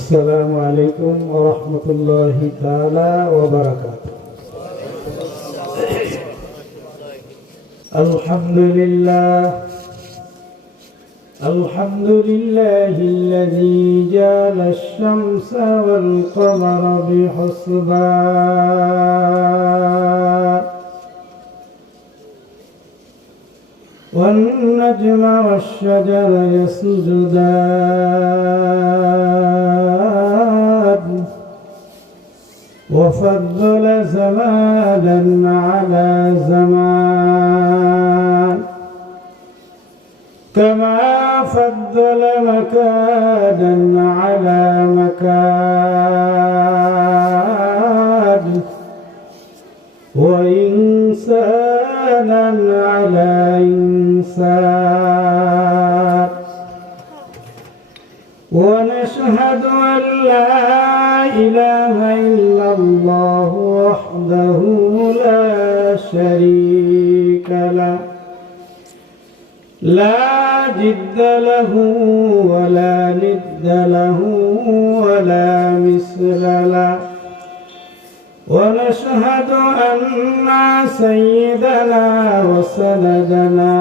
السلام عليكم ورحمة الله تعالى وبركاته. الحمد لله الذي جعل الشمس والقمر بحسبان والنجم والشجر يسجدان وفضل زمانا على زمان كما فضل مكانا على مكان وإنسانا على إنسان ونشهد أن لا إله إلا الله وحده لا شريك له لا جد له ولا ند له ولا مثل له ونشهد أن سيدنا وسندنا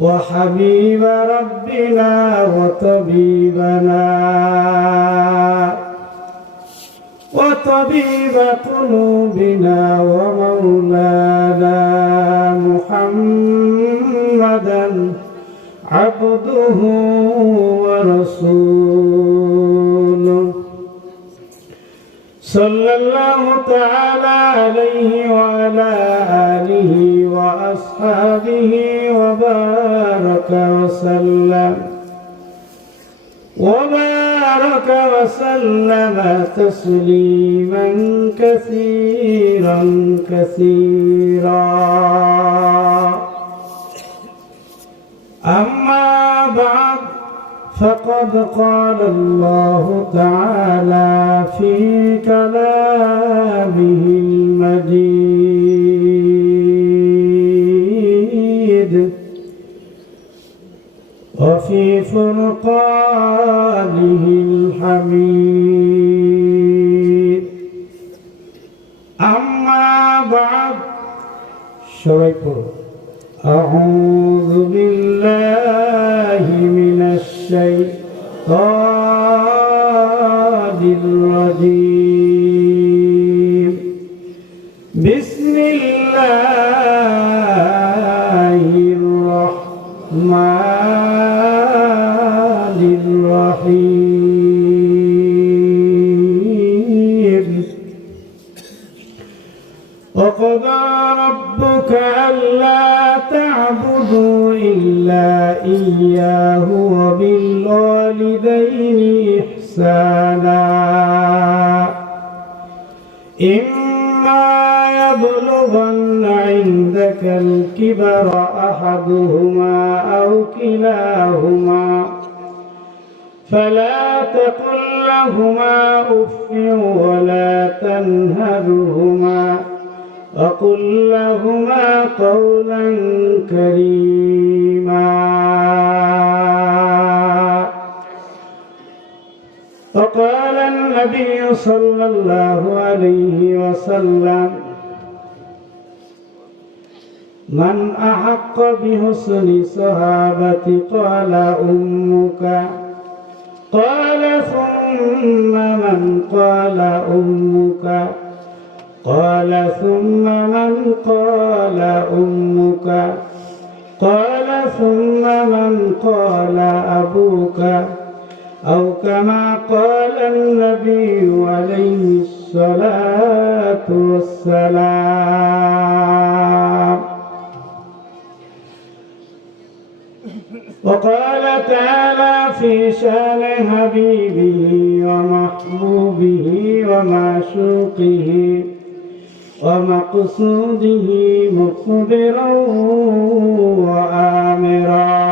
وحبيب ربنا وطبيبنا وطبيب قلوبنا ومولانا محمدا عبده ورسوله صلى الله تعالى عليه وعلى آله وأصحابه وبارك وسلم تسليما كثيرا أما بعد فقد قال الله تعالى في كلامه المجيد وفي فرقانه الحميد أما بعد شريكم أعوذ بالله من الشيطان الرجيم بسم الله الرحمن الرحيم وقضى ربك ألا تعبدوا إلا إياه وبالوالدين إحسانا إما يبلغن عندك الكبر أحدهما أو كلاهما فلا تقل لهما أف ولا تنهرهما وقل لهما قولا كريما وقال النبي صلى الله عليه وسلم من أحق بحسن صحابتي قال أمك قال ثم من قال أمك قال ثم من قال أمك قال ثم من قال أبوك أو كما قال النبي عليه الصلاة والسلام وقال تعالى في شان حبيبه ومحبوبه ومعشوقه ومقصوده مخبرا وآمرا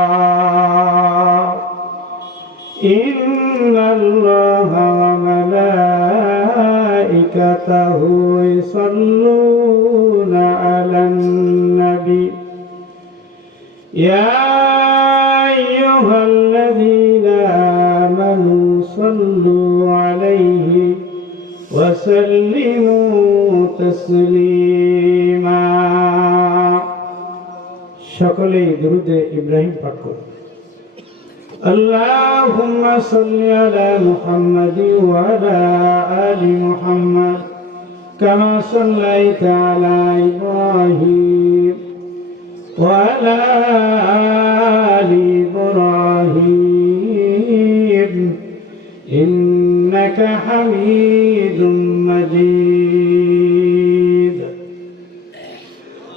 إن الله وملائكته يصلون على النبي يا أيها الذين آمنوا صلوا عليه وسلموا تسليما সকলেই দুরূদে ইব্রাহিম পাঠ করুন اللهم صل على محمد وعلى آل محمد كما صليت على إبراهيم وعلى آل إبراهيم إنك حميد مجيد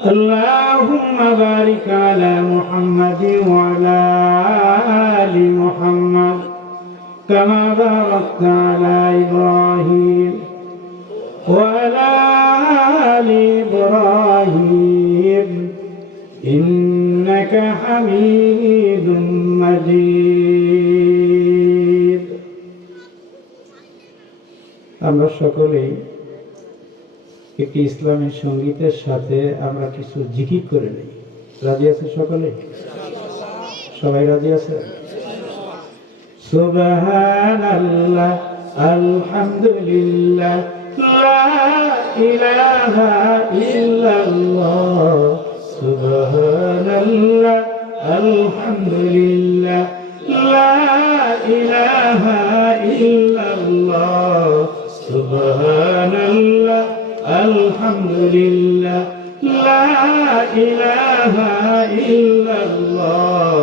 اللهم بارك على محمد وعلى آل محمد كما باركت على إبراهيم وعلى آل إبراهيم إنك حميد مجيد আমরা সকলেই একটি ইসলামী সঙ্গীতের সাথে আমরা কিছু জিকির করে নেই রাজি আছে সকলে সবাই রাজি আছে সুবহানাল্লাহ আলহামদুলিল্লাহ লা ইলাহা ইল্লাল্লাহ সুবহানাল্লাহ আলহামদুলিল্লাহ লা ইলাহা ইল্লাল্লাহ সুবহানাল্লাহ আলহামদুলিল্লাহ লা ইলাহা ইল্লাল্লাহ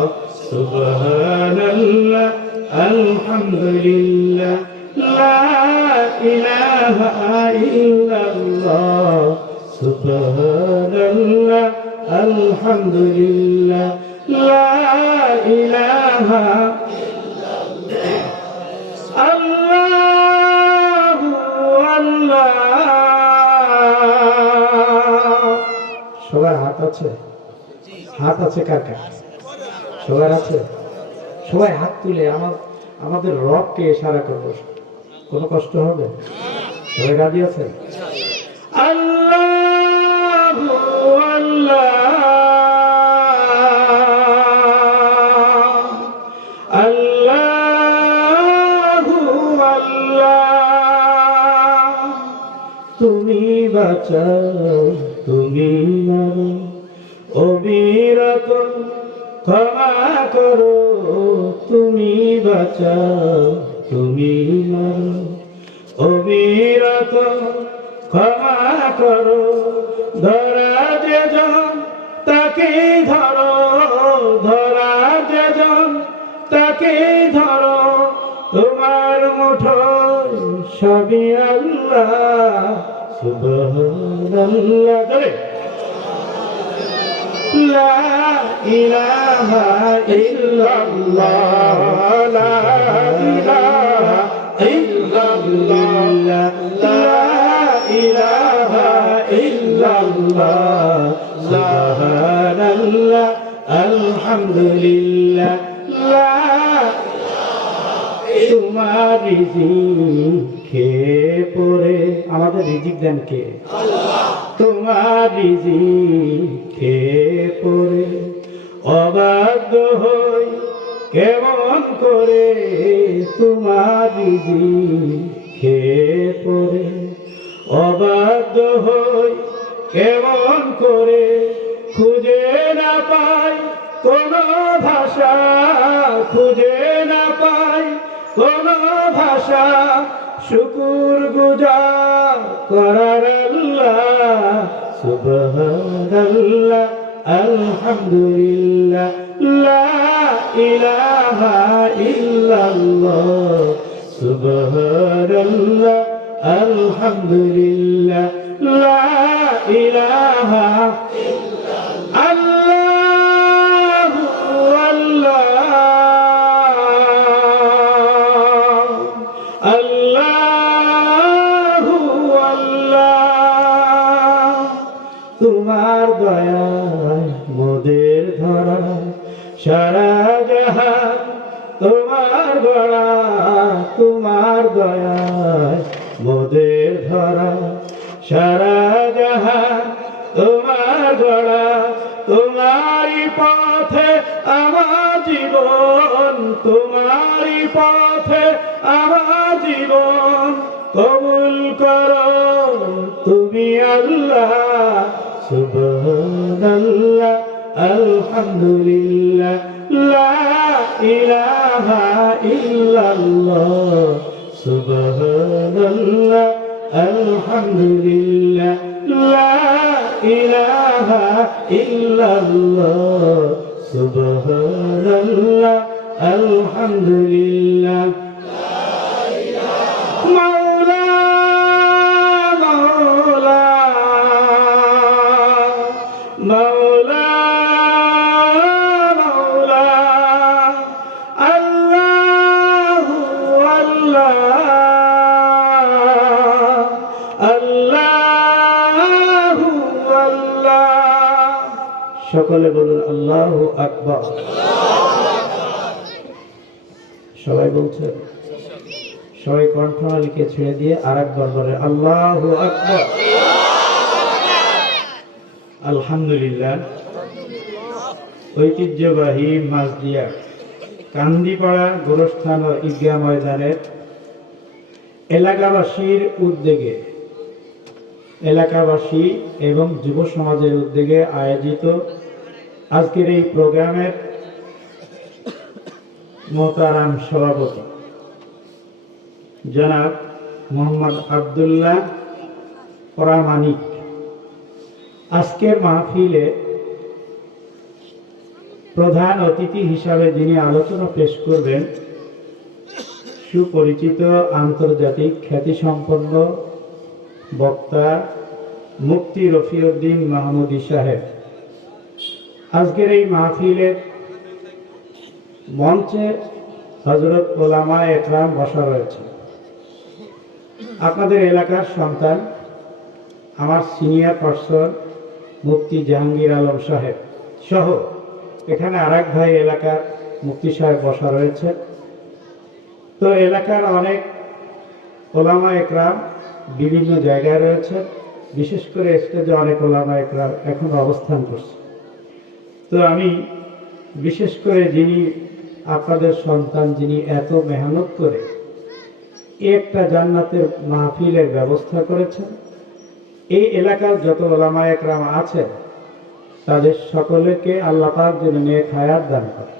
সুবহানাল্লাহ আলহামদুলিল্লাহ লা ইলাহা ইল্লাল্লাহ সুবহানাল্লাহ আলহামদুলিল্লাহ লা ইলাহা আল্লাহু আল্লাহ সবার হাত আছে হাত আছে কার কার সবার আছে সবাই হাত তুলে আমাদের রবকে ইশারা করব কোনো কষ্ট হবে সবাই রাজি আছেন আল্লাহু আল্লাহ আল্লাহু আল্লাহ তুমি বাঁচাও তুমি মারো অবিরত ক্ষমা করো তুমি বাঁচাও তুমি মারো অবিরত ক্ষমা করো ধরা যেজন তাকে ধরো ধরা যেজন তাকে ধরো তোমার মুঠোয় সবই আল্লাহ সুবহানাল্লাহ লা ইলাহা ইল্লাল্লাহ লা ইলাহা ইল্লাল্লাহ লা ইলাহা ইল্লাল্লাহ সুবহানাল্লাহ আলহামদুলিল্লাহ লা তোমার রিজিক খেয়ে পড়ে আমাদের রিজিক দেন কে আল্লাহ তোমার রিজিক খেয়ে পড়ে অবাধ্য হই কেমন করে তোমার রিজিক খেয়ে পড়ে অবাধ্য হই কেমন করে খুঁজে না পাই কোনো ভাষা খুঁজে না পাই কোনো ভাষা শুকুর গুজার করার আল্লাহ সুবহানাল্লাহ আলহামদুলিল্লাহ লা ইলাহা ইল্লাল্লাহ সুবহানাল্লাহ আলহামদুলিল্লাহ লা ইলাহা আল্লাহু আল্লাহ আল্লাহু আল্লাহ তোমার দয়ায় মোদের ধরা সারা জাহান তোমার গড়া তোমার দয়ায় মোদের ধরা সারা জাহান তোমার গড়া তোমারই পথে আমার জীবন তোমারই পথে আমার জীবন কবুল করো তুমি আল্লাহ সুবহানাল্লাহ আলহামদুলিল্লাহ লা ইলাহা ইল্লাল্লাহ সুবহানাল্লাহ আলহামদুলিল্লাহ লা ইলাহা ইল্লাল্লাহ সুবহানাল্লাহ আলহামদুলিল্লাহ মাওলা মাওলা মাওলা মাওলা আল্লাহু আল্লাহ আল্লাহু আল্লাহ সকলে বলুন আল্লাহু আকবার সবাই বলছে সবাই কণ্ঠনালীকে ছেড়ে দিয়ে আরেকবার বলে আল্লাহু আকবার আলহামদুলিল্লাহ ঐতিহ্যবাহী মাসদিয়া কান্দিপাড়া গোরস্থান ও ঈদগাহ ময়দানের এলাকাবাসীর উদ্যোগে এলাকাবাসী এবং যুব সমাজের উদ্যোগে আয়োজিত আজকের এই প্রোগ্রামের মোহতারাম সভাপতি জনাব মোহাম্মদ আব্দুল্লাহ পরামানিক আজকের মাহফিলে প্রধান অতিথি হিসাবে যিনি আলোচনা পেশ করবেন সুপরিচিত আন্তর্জাতিক খ্যাতিসম্পন্ন বক্তা মুফতি রফিউদ্দিন মাহমুদী সাহেব আজকের এই মাহফিলের মঞ্চে হযরত ওলামা একরাম বসা রয়েছে আপনাদের এলাকার সন্তান আমার সিনিয়র পার্সন মুফতি জাহাঙ্গীর আলম সাহেব সহ এখানে আরেক ভাই এলাকার মুফতি সাহেব বসা রয়েছে তো এলাকার অনেক ওলামা একরাম বিভিন্ন জায়গায় রয়েছে বিশেষ করে স্টেজে অনেক ওলামা একরাম এখন অবস্থান করছে তো আমি বিশেষ করে যিনি আপনাদের সন্তান যিনি এত মেহনত করে একটা জান্নাতের মাহফিলের ব্যবস্থা করেছেন এই এলাকার যত ওলামা একরাম আছেন তাদের সকলকে আল্লাহ পাক যেন নেক হায়াত দান করে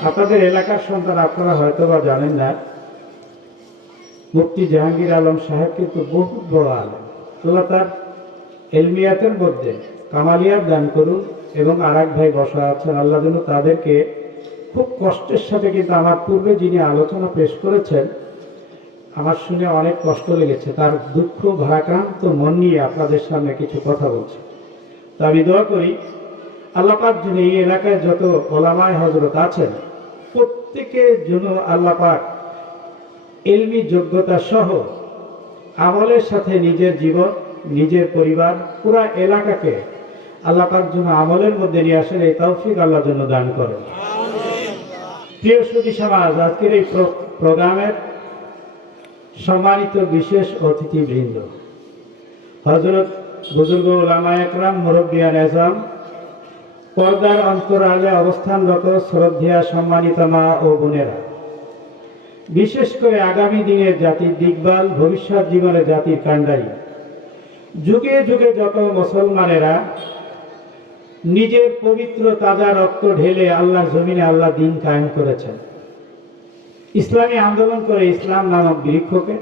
আপনাদের এলাকার সন্তান আপনারা হয়তো বা জানেন না মুফতি জাহাঙ্গীর আলম সাহেব কিন্তু বহুত বড় আলেম আল্লাহ তার এলমিয়াতের মধ্যে কামালিয়াত দান করুন এবং আরেক ভাই বসা আছেন আল্লাহ যেন তাদেরকে খুব কষ্টের সাথে কিন্তু আমার পূর্বে যিনি আলোচনা পেশ করেছেন আমার শুনে অনেক কষ্ট লেগেছে তার দুঃখ ভারাক্রান্ত মন নিয়ে আপনাদের সামনে কিছু কথা বলছি তো আমি দোয়া করি আল্লাহ পাক যেন এই এলাকায় যত ওলামায়ে হযরত আছেন প্রত্যেকের জন্য আল্লাহ পাক ইলমি যোগ্যতা সহ আমলের সাথে নিজের জীবন নিজের পরিবার পুরা এলাকাকে আল্লাহ পাক যেন আমলের মধ্যে নিয়ে আসেন এই তৌফিক আল্লাহ যেন দান করেন প্রিয় সুধী সমাজ আজকের এই প্রোগ্রামের সম্মানিত বিশেষ অতিথিবৃন্দ হযরত বুজুর্গ উলামা একরাম মুরব্বিয়ান আযম পর্দার অন্তরালে অবস্থানরত শ্রদ্ধেয়া সম্মানিত মা ও বোনেরা বিশেষ করে আগামী দিনের জাতির দিকবাল ভবিষ্যৎ জীবনে জাতির কাণ্ডারি যুগে যুগে যত মুসলমানেরা নিজের পবিত্র তাজা রক্ত ঢেলে আল্লাহর জমিনে আল্লাহ দ্বীন কায়েম করেছেন ইসলামী আন্দোলন করে ইসলাম নামক বৃক্ষকে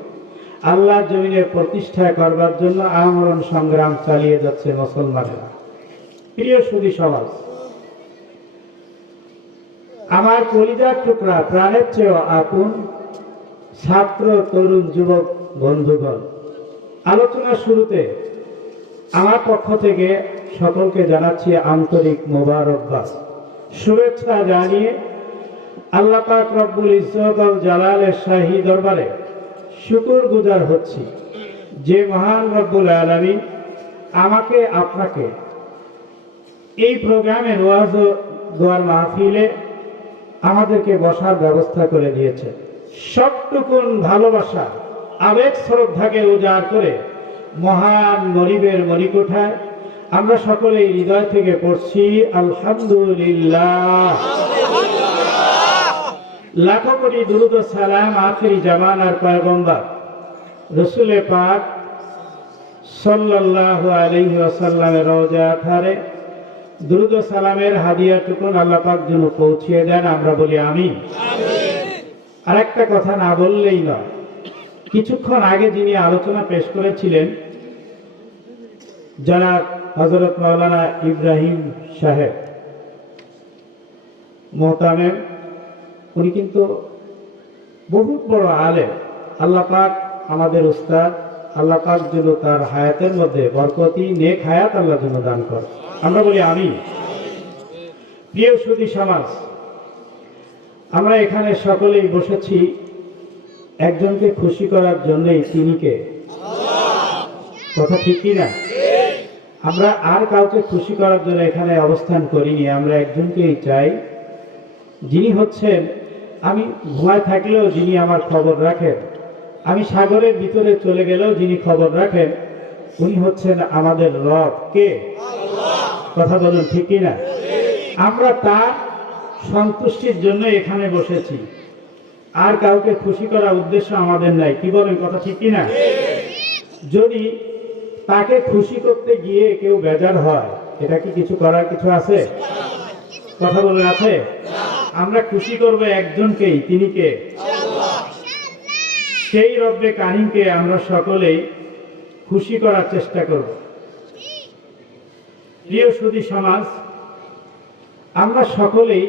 আল্লাহর জমিনে প্রতিষ্ঠা করবার জন্য আমরণ সংগ্রাম চালিয়ে যাচ্ছে মুসলমানেরা প্রিয় সুধী সমাজ আমার কলিজার টুকরা প্রাণের চেয়েও আপন ছাত্র তরুণ যুবক বন্ধুগণ আলোচনার শুরুতে আমার পক্ষ থেকে সকলকে জানাচ্ছি আন্তরিক মোবারকবাদ শুভেচ্ছা জানিয়ে আল্লাহ পাক রব্বুল ইজ্জত ওয়াল জালালের শাহী দরবারে শুকরগুজার হচ্ছি যে মহান রব্বুল আলামিন আমাকে আপনাকে এই প্রোগ্রামে ওয়াজ ও দোয়ার মাহফিলে আমাদেরকে বসার ব্যবস্থা করে দিয়েছে সবটুকুন ভালোবাসা আবেগ শ্রদ্ধাকে উজাড় করে মহান গরিবের মণিকোঠায় আমরা সকলে হৃদয় থেকে পড়ছি আলহামদুলিল্লাহ লাখো কোটি দুরূদ ও সালাম আখিরি জামানার পয়গম্বর রাসূল পাক সাল্লাল্লাহু আলাইহি ওয়াসাল্লামের রওজা আথারে দুরূদ ও সালামের হাদিয়াটুকুন আল্লাহ পাক যেন পৌঁছিয়ে দেন, আমরা বলি আমিন। আর একটা কথা না বললেই নয়, কিছুক্ষণ আগে যিনি আলোচনা পেশ করেছিলেন জনাব হযরত মাওলানা ইব্রাহিম সাহেব মোহতামেম, উনি কিন্তু বহুত বড় আলেম। আল্লাহ পাক আমাদের উস্তাদ, আল্লাহ পাক যেন তার হায়াতের মধ্যে বরকতি নেক হায়াত আল্লাহ যেন দান করে, আমরা বলি আমিন। প্রিয় সুধী সমাজ, আমরা এখানে সকলেই বসেছি একজনকে খুশি করার জন্যই, তিনি কে? কথা ঠিক কি না? আমরা আর কাউকে খুশি করার জন্য এখানে অবস্থান করিনি, আমরা একজনকেই চাই, যিনি হচ্ছেন আমি ঘুমায় থাকলেও যিনি আমার খবর রাখেন, আমি সাগরের ভিতরে চলে গেলেও যিনি খবর রাখেন, উনি হচ্ছেন আমাদের রব। কে? কথা বলুন ঠিক কি না? আমরা তার সন্তুষ্টির জন্য এখানে বসেছি, আর কাউকে খুশি করার উদ্দেশ্য আমাদের নাই। কি বলেন? কথা ঠিক কি না? যদি তাকে খুশি করতে গিয়ে কেউ বেজার হয়, এটা কি কিছু করার কিছু আছে? কথা বলে আছে? আমরা খুশি করব একজনকেই, তিনি কে? সেই রব্বে কারিমকে আমরা সকলেই খুশি করার চেষ্টা করব। প্রিয় সুধী সমাজ, আমরা সকলেই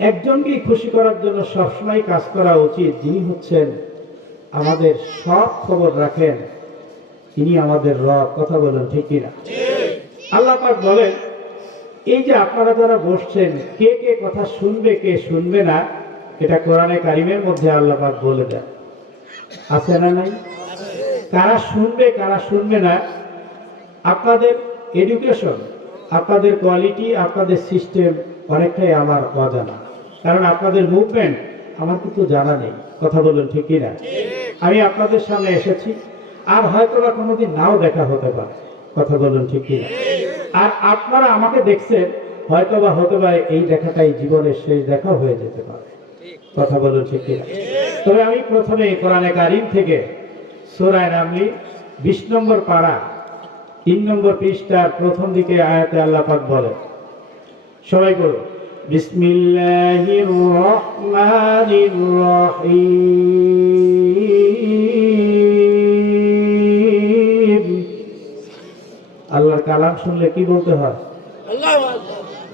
একজনকেই খুশি করার জন্য সবসময় কাজ করা উচিত, যিনি হচ্ছেন আমাদের সব খবর রাখেন, তিনি আমাদের রব। কথা বলেন ঠিক কিনা? আল্লাহ পাক বলেন, এই যে আপনারা যারা বসছেন, কে কে কথা শুনবে কে শুনবে না, এটা কোরআনে কারিমের মধ্যে আল্লাহ পাক বলে দেন। আছে না নাই? কারা শুনবে কারা শুনবে না, আপনাদের এডুকেশন, আপনাদের কোয়ালিটি, আপনাদের সিস্টেম অনেকটাই আমার অজানা, কারণ আপনাদের মুভমেন্ট আমার কিন্তু জানা নেই। কথা বলুন ঠিক কিনা? আমি আপনাদের সামনে এসেছি, আর হয়তো বা কোনোদিন নাও দেখা হতে পারে। কথা বলুন ঠিক কিনা? আর আপনারা আমাকে দেখছেন, হয়তো বা হতে পারে এই দেখাটাই জীবনের শেষ দেখা হয়ে যেতে পারে। কথা বলুন ঠিক কিনা? তবে আমি প্রথমে কোরআনে কারিম থেকে সূরা নামলী 20 নম্বর পারা 3 নম্বর পৃষ্ঠার প্রথম দিকে আয়াতে আল্লাহ পাক বলেন, সবাই বলুন, বিসমিল্লাহির রহমানির রহিম। আল্লাহর কালাম শুনলে কি বলতে হয়?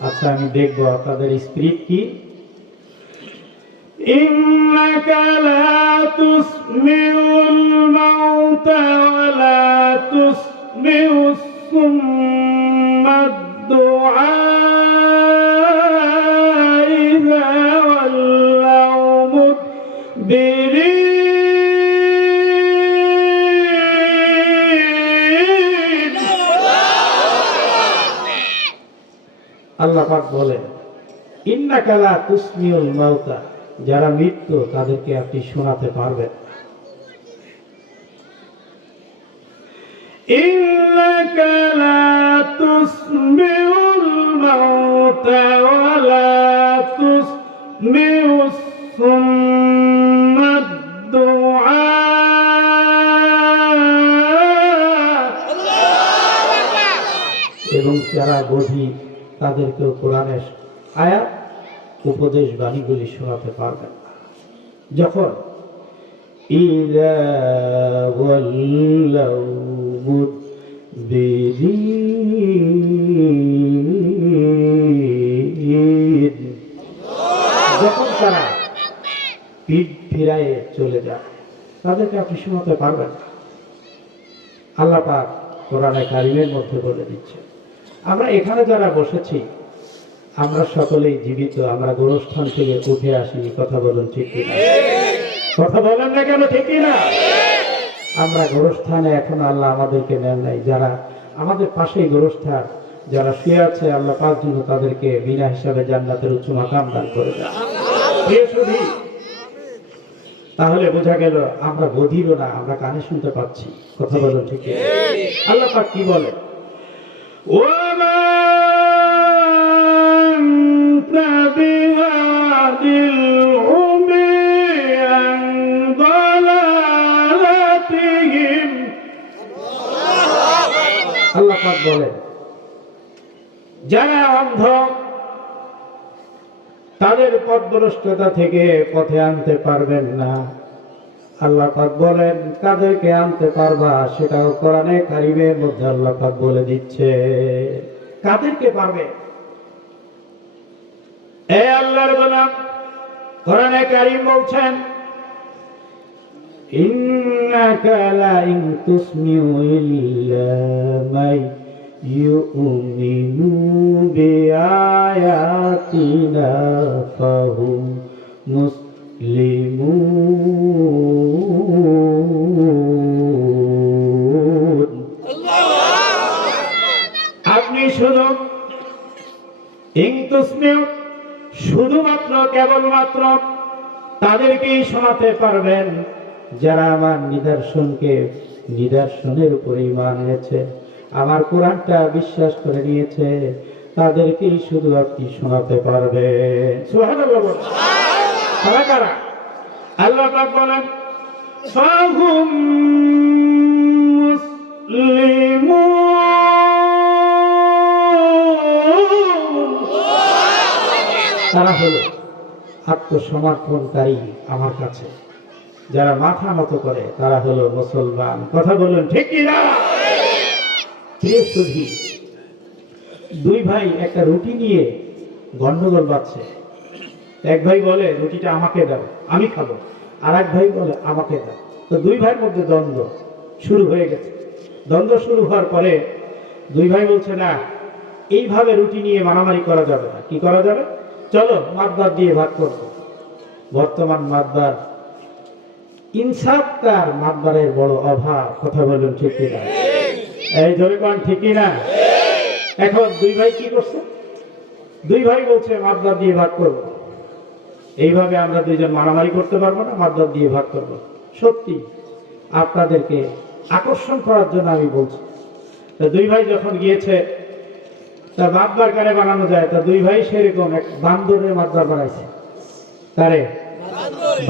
আচ্ছা, আমি দেখবো আপনাদের স্পিরিট কি। ইন্নাকা লা তুসমিউল মাউতা ওয়া লা তুসমিউস সুম্মাদ দুআ ইযা ওয়াল্লাউ মুদবিরিন। আল্লাহ পাক বলেন, ইন্নাকা লা তুসমিউল মাউতা, যারা মৃত্যু তাদেরকে আপনি শোনাতে পারবেন। ইন্নাকা লা তুসমিউল মাউতা ওয়া লা তুসমিউস সুম্মাদ দুআ। এবং যারা বধির তাদেরকেও কোরআনের আয়াত উপদেশ বাণীগুলি শোনাতে পারবেন না। যখন ইযা ওয়াল্লাউ মুদবিরিন, যখন তারা পিঠ ফিরায়ে চলে যায়, তাদেরকে আপনি শোনাতে পারবেন না। আল্লাহ পাক কোরআনে কারিমের মধ্যে বলে দিচ্ছে, আমরা এখানে যারা বসেছি আমরা সকলেই জীবিত, আমরা গোরস্থান থেকে উঠে আসিনি। কথা বলুন ঠিক কিনা? কথা বলেন না কেন ঠিক কিনা? আমরা গোরস্থানে এখন আল্লাহ আমাদেরকে নেন নাই। যারা আমাদের পাশেই গোরস্থান, যারা শুয়ে আছে, আল্লাহ পাক যেন তাদেরকে বিনা হিসাবে জান্নাতের উচ্চ মাকাম দান করে দেন। তাহলে বোঝা গেল আমরা বধিরও না, আমরা কানে শুনতে পাচ্ছি। কথা বলুন ঠিক কিনা? আল্লাহ পাক কি বলে, ওয়া আল্লাহ পাক বলেন, যারা অন্ধ তাদের পথভ্রষ্টতা থেকে পথে আনতে পারবেন না। আল্লাহ পাক বলেন কাদেরকে আনতে পারবা, সেটাও কোরআনে কারিমের মধ্যে আল্লাহ পাক বলে দিচ্ছে কাদেরকে পারবে। এ আল্লাহর গোলাম, কোরআনে কারীম বলছেন, ইন্নাকা লা ইন তুসমিউ ইল্লা মান ইউমিনু বিআয়াতিনা ফাহুম মুসলিমুন। আপনি শুধু ইন তুসমিউ, শুধুমাত্র কেবলমাত্র তাদেরকেই শোনাতে পারবেন যারা আমার নিদর্শনের উপর ঈমান এনেছে, আমার কোরআনটা বিশ্বাস করে নিয়েছে, তাদেরকেই শুধু আপনি শোনাতে পারবেন। সুবহানাল্লাহ। কারা কারা? আল্লাহ পাক বলেন, ফাহুম মুসলিমুন। তারা হলো আত্মসমর্পণকারী আমার কাছে, যারা মাথা নত করে তারা হলো মুসলমান। কথা বললেন ঠিক কি না? প্রিয় সুধী, দুই ভাই একটা রুটি নিয়ে গন্ডগোল বাঁধছে। এক ভাই বলে রুটিটা আমাকে দাও, আমি খাবো, আর এক ভাই বলে আমাকে দাও। তো দুই ভাইয়ের মধ্যে দ্বন্দ্ব শুরু হয়ে গেছে। দ্বন্দ্ব শুরু হওয়ার পরে দুই ভাই বলছে, না, এইভাবে রুটি নিয়ে মারামারি করা যাবে না। কি করা যাবে? চলো মাতবার দিয়ে ভাগ করবো। বর্তমান মাতবার ইনসাফ, তার মাতবারের বড় অভাব। কথা বলুন ঠিক কিনা? এই জোরে কোন ঠিক কিনা? এখন দুই ভাই কি করছে? দুই ভাই বলছে মাতবার দিয়ে ভাগ করব। এইভাবে আমরা দুইজন মারামারি করতে পারবো না, মাতবার দিয়ে ভাগ করব। সত্যি আপনাদেরকে আকর্ষণ করার জন্য আমি বলছি। তা দুই ভাই যখন গিয়েছে, তা মাতবার কারে বানানো যায়? তা দুই ভাই সেরকম এক বান্দরের মাতবার বানাইছে। তারে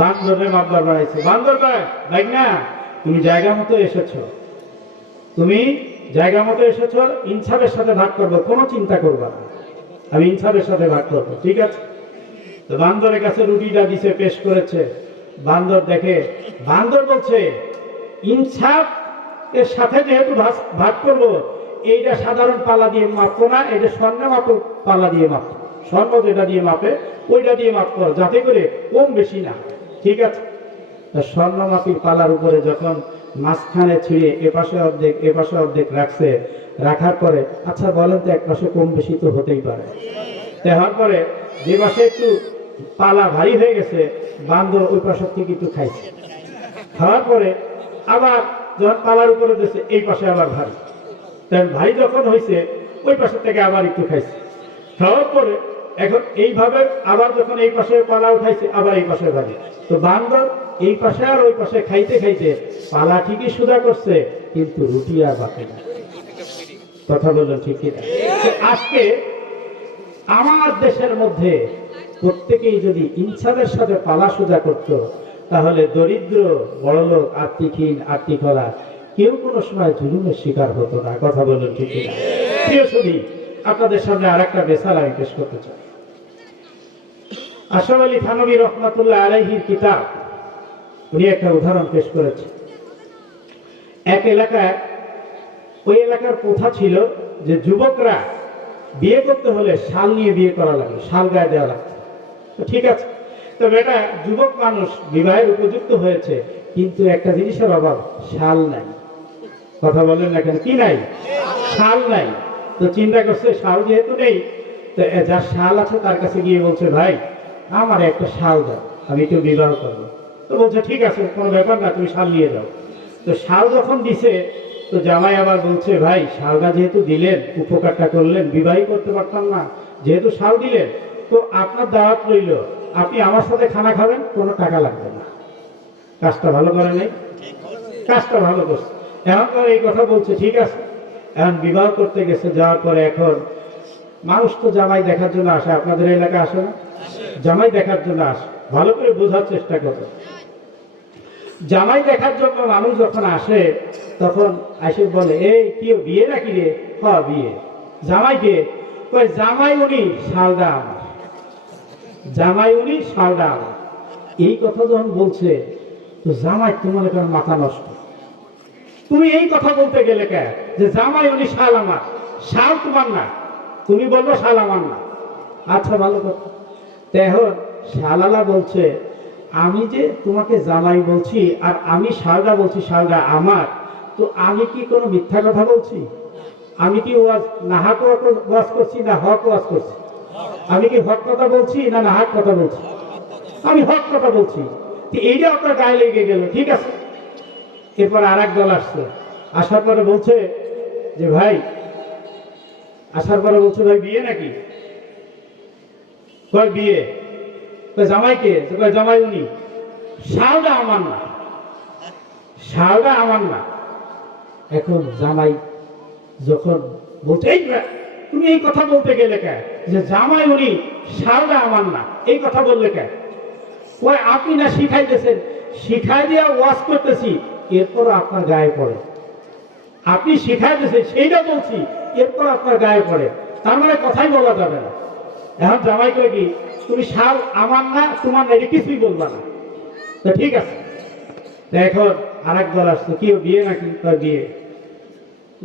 বান্দরের মাতবার বানাইছে। বান্দর কয়, দেখ না, তুমি জায়গা মতো এসেছো, তুমি জায়গা মতো এসেছো, ইনসাফের সাথে ভাগ করবো, কোনো চিন্তা করবা না, আমি ইনসাফের সাথে ভাগ করবো, ঠিক আছে? তো বান্দরের কাছে রুটিটা দিছে, পেশ করেছে। বান্দর দেখে, বান্দর বলছে ইনসাফ এর সাথে যেহেতু ভাগ করবো, এইটা সাধারণ পালা দিয়ে মাপবো না, এটা স্বর্ণ মাপো পালা দিয়ে মাপবো। স্বর্ণ যেটা দিয়ে মাপে ওইটা দিয়ে মাপ করো, যাতে করে কম বেশি না, ঠিক আছে? স্বর্ণ মাপির পালার উপরে যখন মাঝখানে ছিঁড়ে এপাশে অর্ধেক এপাশে অর্ধেক রাখছে, রাখার পরে আচ্ছা বলেন তো এক পাশে কম বেশি তো হতেই পারে। দেওয়ার পরে যে পাশে একটু পালা ভারী হয়ে গেছে, বান্দর ওই পাশের থেকে একটু খাইছে। খাওয়ার পরে আবার যখন পালার উপরে দিয়েছে, এই পাশে আবার ভারী, তাই ভারী যখন হয়েছে ওই পাশের থেকে আবার একটু খাইছে। খাওয়ার পরে এখন এইভাবে আবার যখন এই পাশে পালা উঠাইছে, আবার এই পাশে ভারী। তো বান্দর এই পাশে আর ওই পাশে খাইতে খাইতে পালা ঠিকই সোজা করছে, কিন্তু রুটি আর বাকি না। কথা বললেন ঠিক কিনা? আজকে আমার দেশের মধ্যে প্রত্যেকেই যদি ইনসাফের সাথে পালা সোজা করত, তাহলে দরিদ্র, বড়লোক, আর্থিকহীন, আর্থিকরা কেউ কোনো সময় জুলুমের শিকার হতো না। কথা বললেন ঠিক কিনা? প্রিয় সুধী, আপনাদের সামনে আর একটা বেসাল আমি পেশ করতে চাই। আশরাফ আলী থানভী রহমাতুল্লাহ আলাইহির কিতাব, উনি একটা উদাহরণ পেশ করেছে। এক এলাকায়, ওই এলাকার প্রথা ছিল যে যুবকরা বিয়ে করতে হলে শাল নিয়ে বিয়ে করা লাগে, শাল গায়ে দেওয়া লাগতো। ঠিক আছে, তো বেটা যুবক মানুষ, বিবাহের উপযুক্ত হয়েছে, কিন্তু একটা জিনিসের অভাব, শাল নাই। কথা বলেন না কেন? কি নাই? শাল নাই। তো চিন্তা করছে শাল যেহেতু নেই, তো যার শাল আছে তার কাছে গিয়ে বলছে, ভাই আমার একটা শাল দাও, আমি একটু বিবাহ করবো। তো বলছে ঠিক আছে, কোনো ব্যাপার না, তুমি শাল নিয়ে যাও। তো শাল যখন দিছে, তো জামাই আবার বলছে, ভাই শালটা যেহেতু দিলেন, উপকারটা করলেন, বিবাহই করতে পারতাম না, যেহেতু শাল দিলেন, তো আপনার দাওয়াত রইল, আপনি আমার সাথে খানা খাবেন, কোনো টাকা লাগবে না। কাজটা ভালো করে নেই? কাজটা ভালো করছে। এখন তো এই কথা বলছে, ঠিক আছে। এখন বিবাহ করতে গেছে, যাওয়ার পরে এখন মানুষ তো জামাই দেখার জন্য আসে, আপনাদের এলাকা আসে না? জামাই দেখার জন্য আসে। ভালো করে বোঝার চেষ্টা করবে। জামাই দেখার জন্য মানুষ যখন আসে, তখন আসে বলে, এই কেউ বিয়ে নাকি রে? হ বিয়ে। জামাই কে? কই জামাই উনি শালডা আমার, জামাই উনি শালডা আমার। এই কথা যখন বলছে, তো জামাই তোমার এখন মাথা নষ্ট। তুমি এই কথা বলতে গেলে কে যে জামাই উনি শাল আমার? শাল তোমার না, তুমি বলবো শাল আমার না। আচ্ছা ভালো কথা। এখন শালালা বলছে, আমি যে তোমাকে জামাই বলছি আর আমি শালডা বলছি শালডা আমার, তো আমি কি কোনো মিথ্যা কথা বলছি? আমি কি ওয়াজ নাহাক ওয়াজ করছি না হক ওয়াজ করছি? আমি কি হক কথা বলছি না নাহাক কথা বলছি? আমি হক কথা বলছি। এইটা আপনার গায়ে লেগে গেল, ঠিক আছে। এরপর আর এক দল আসছে, আসার পরে বলছে যে ভাই, আসার পরে বলছে ভাই বিয়ে নাকি? কয় বিয়ে। কয় জামাইকে? কয় জামাই উনি। শালটা আমার না, শালটা আমার না। এখন জামাই যখন বলছে, এই তুমি এই কথা বলতে গেলে কে যে জামাই উনি শালটা আমার না, এই কথা বললে কে? কয় আপনি না শিখাইতেছেন, শিখাই দিয়ে ওয়াজ করতেছি, এরপর আপনার গায়ে পড়ে। আপনি শিখাইতেছেন সেইটা বলছি, এরপর আপনার গায়ে পড়ে, তার মানে কথাই বলা যাবে না। এখন জামাই কয় কি, তুমি শাল আমার না তোমার না, এটা কিছুই বলবা না। তো ঠিক আছে। এখন আর এক দল আসছে, কেউ বিয়ে নাকি? তার বিয়ে।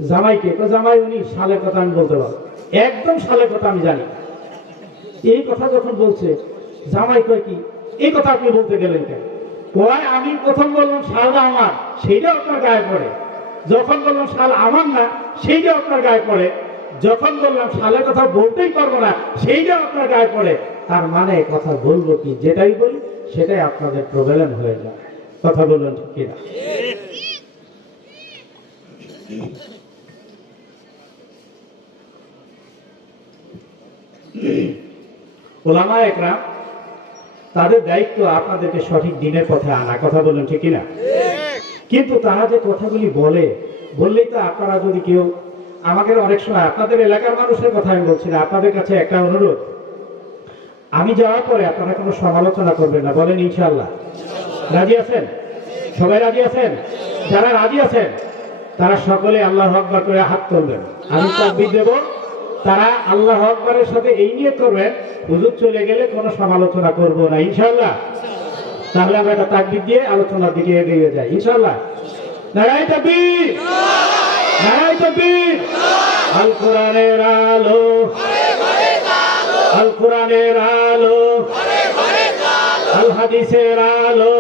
জামাইকে? জামাই উনি শালের কথা আমি বলতে পারবো, একদম শালের কথা আমি জানি। এই কথা যখন বলছে, জামাই কয় কি, এই কথা আপনি বলতে গেলেন কেন? কয় আমি প্রথম বললাম শালটা আমার, সেইটা আপনার গায়ে পড়ে। যখন বললাম শাল আমার না, সেইটা আপনার গায়ে পড়ে। যখন বললাম শালের কথা বলতেই পারবো না, সেইটা আপনার গায়ে পড়ে। তার মানে কথা বলবো কি, যেটাই বলি সেটাই আপনাদের প্রবলেম হয়ে যায়। কথা বললেন ঠিক কিনা? ওলামা একরাম তাদের দায়িত্ব আপনাদেরকে সঠিক দিনের পথে আনা। কথা বললেন ঠিক কিনা? কিন্তু তারা যে কথাগুলি বললেই তো আপনারা যদি কেউ আমাকে, অনেক সময় আপনাদের এলাকার মানুষের কথা আমি বলছি না, আপনাদের কাছে একটা অনুরোধ, আমি যাওয়ার পরে আপনারা কোনো সমালোচনা করবেন না, বলেন ইনশাআল্লাহ। রাজি আছেন? সবাই রাজি আছেন? যারা রাজি আছেন তারা সকলে আল্লাহু আকবার করে হাত তুলবেন। আমি তাকবীর দেব, তারা আল্লাহু আকবারের সাথে এই নিয়ে করবেন, হুজুর চলে গেলে কোনো সমালোচনা করব না ইনশাআল্লাহ। তাহলে আমরা একটা তাকবীর দিয়ে আলোচনার দিকে এগিয়ে যাই ইনশাআল্লাহ। নারায়ে তাকবীর, নারায়ে তাকবীর। আল কোরআনের আলো, আল কোরআনের আলো, আল হাদিসের আলো,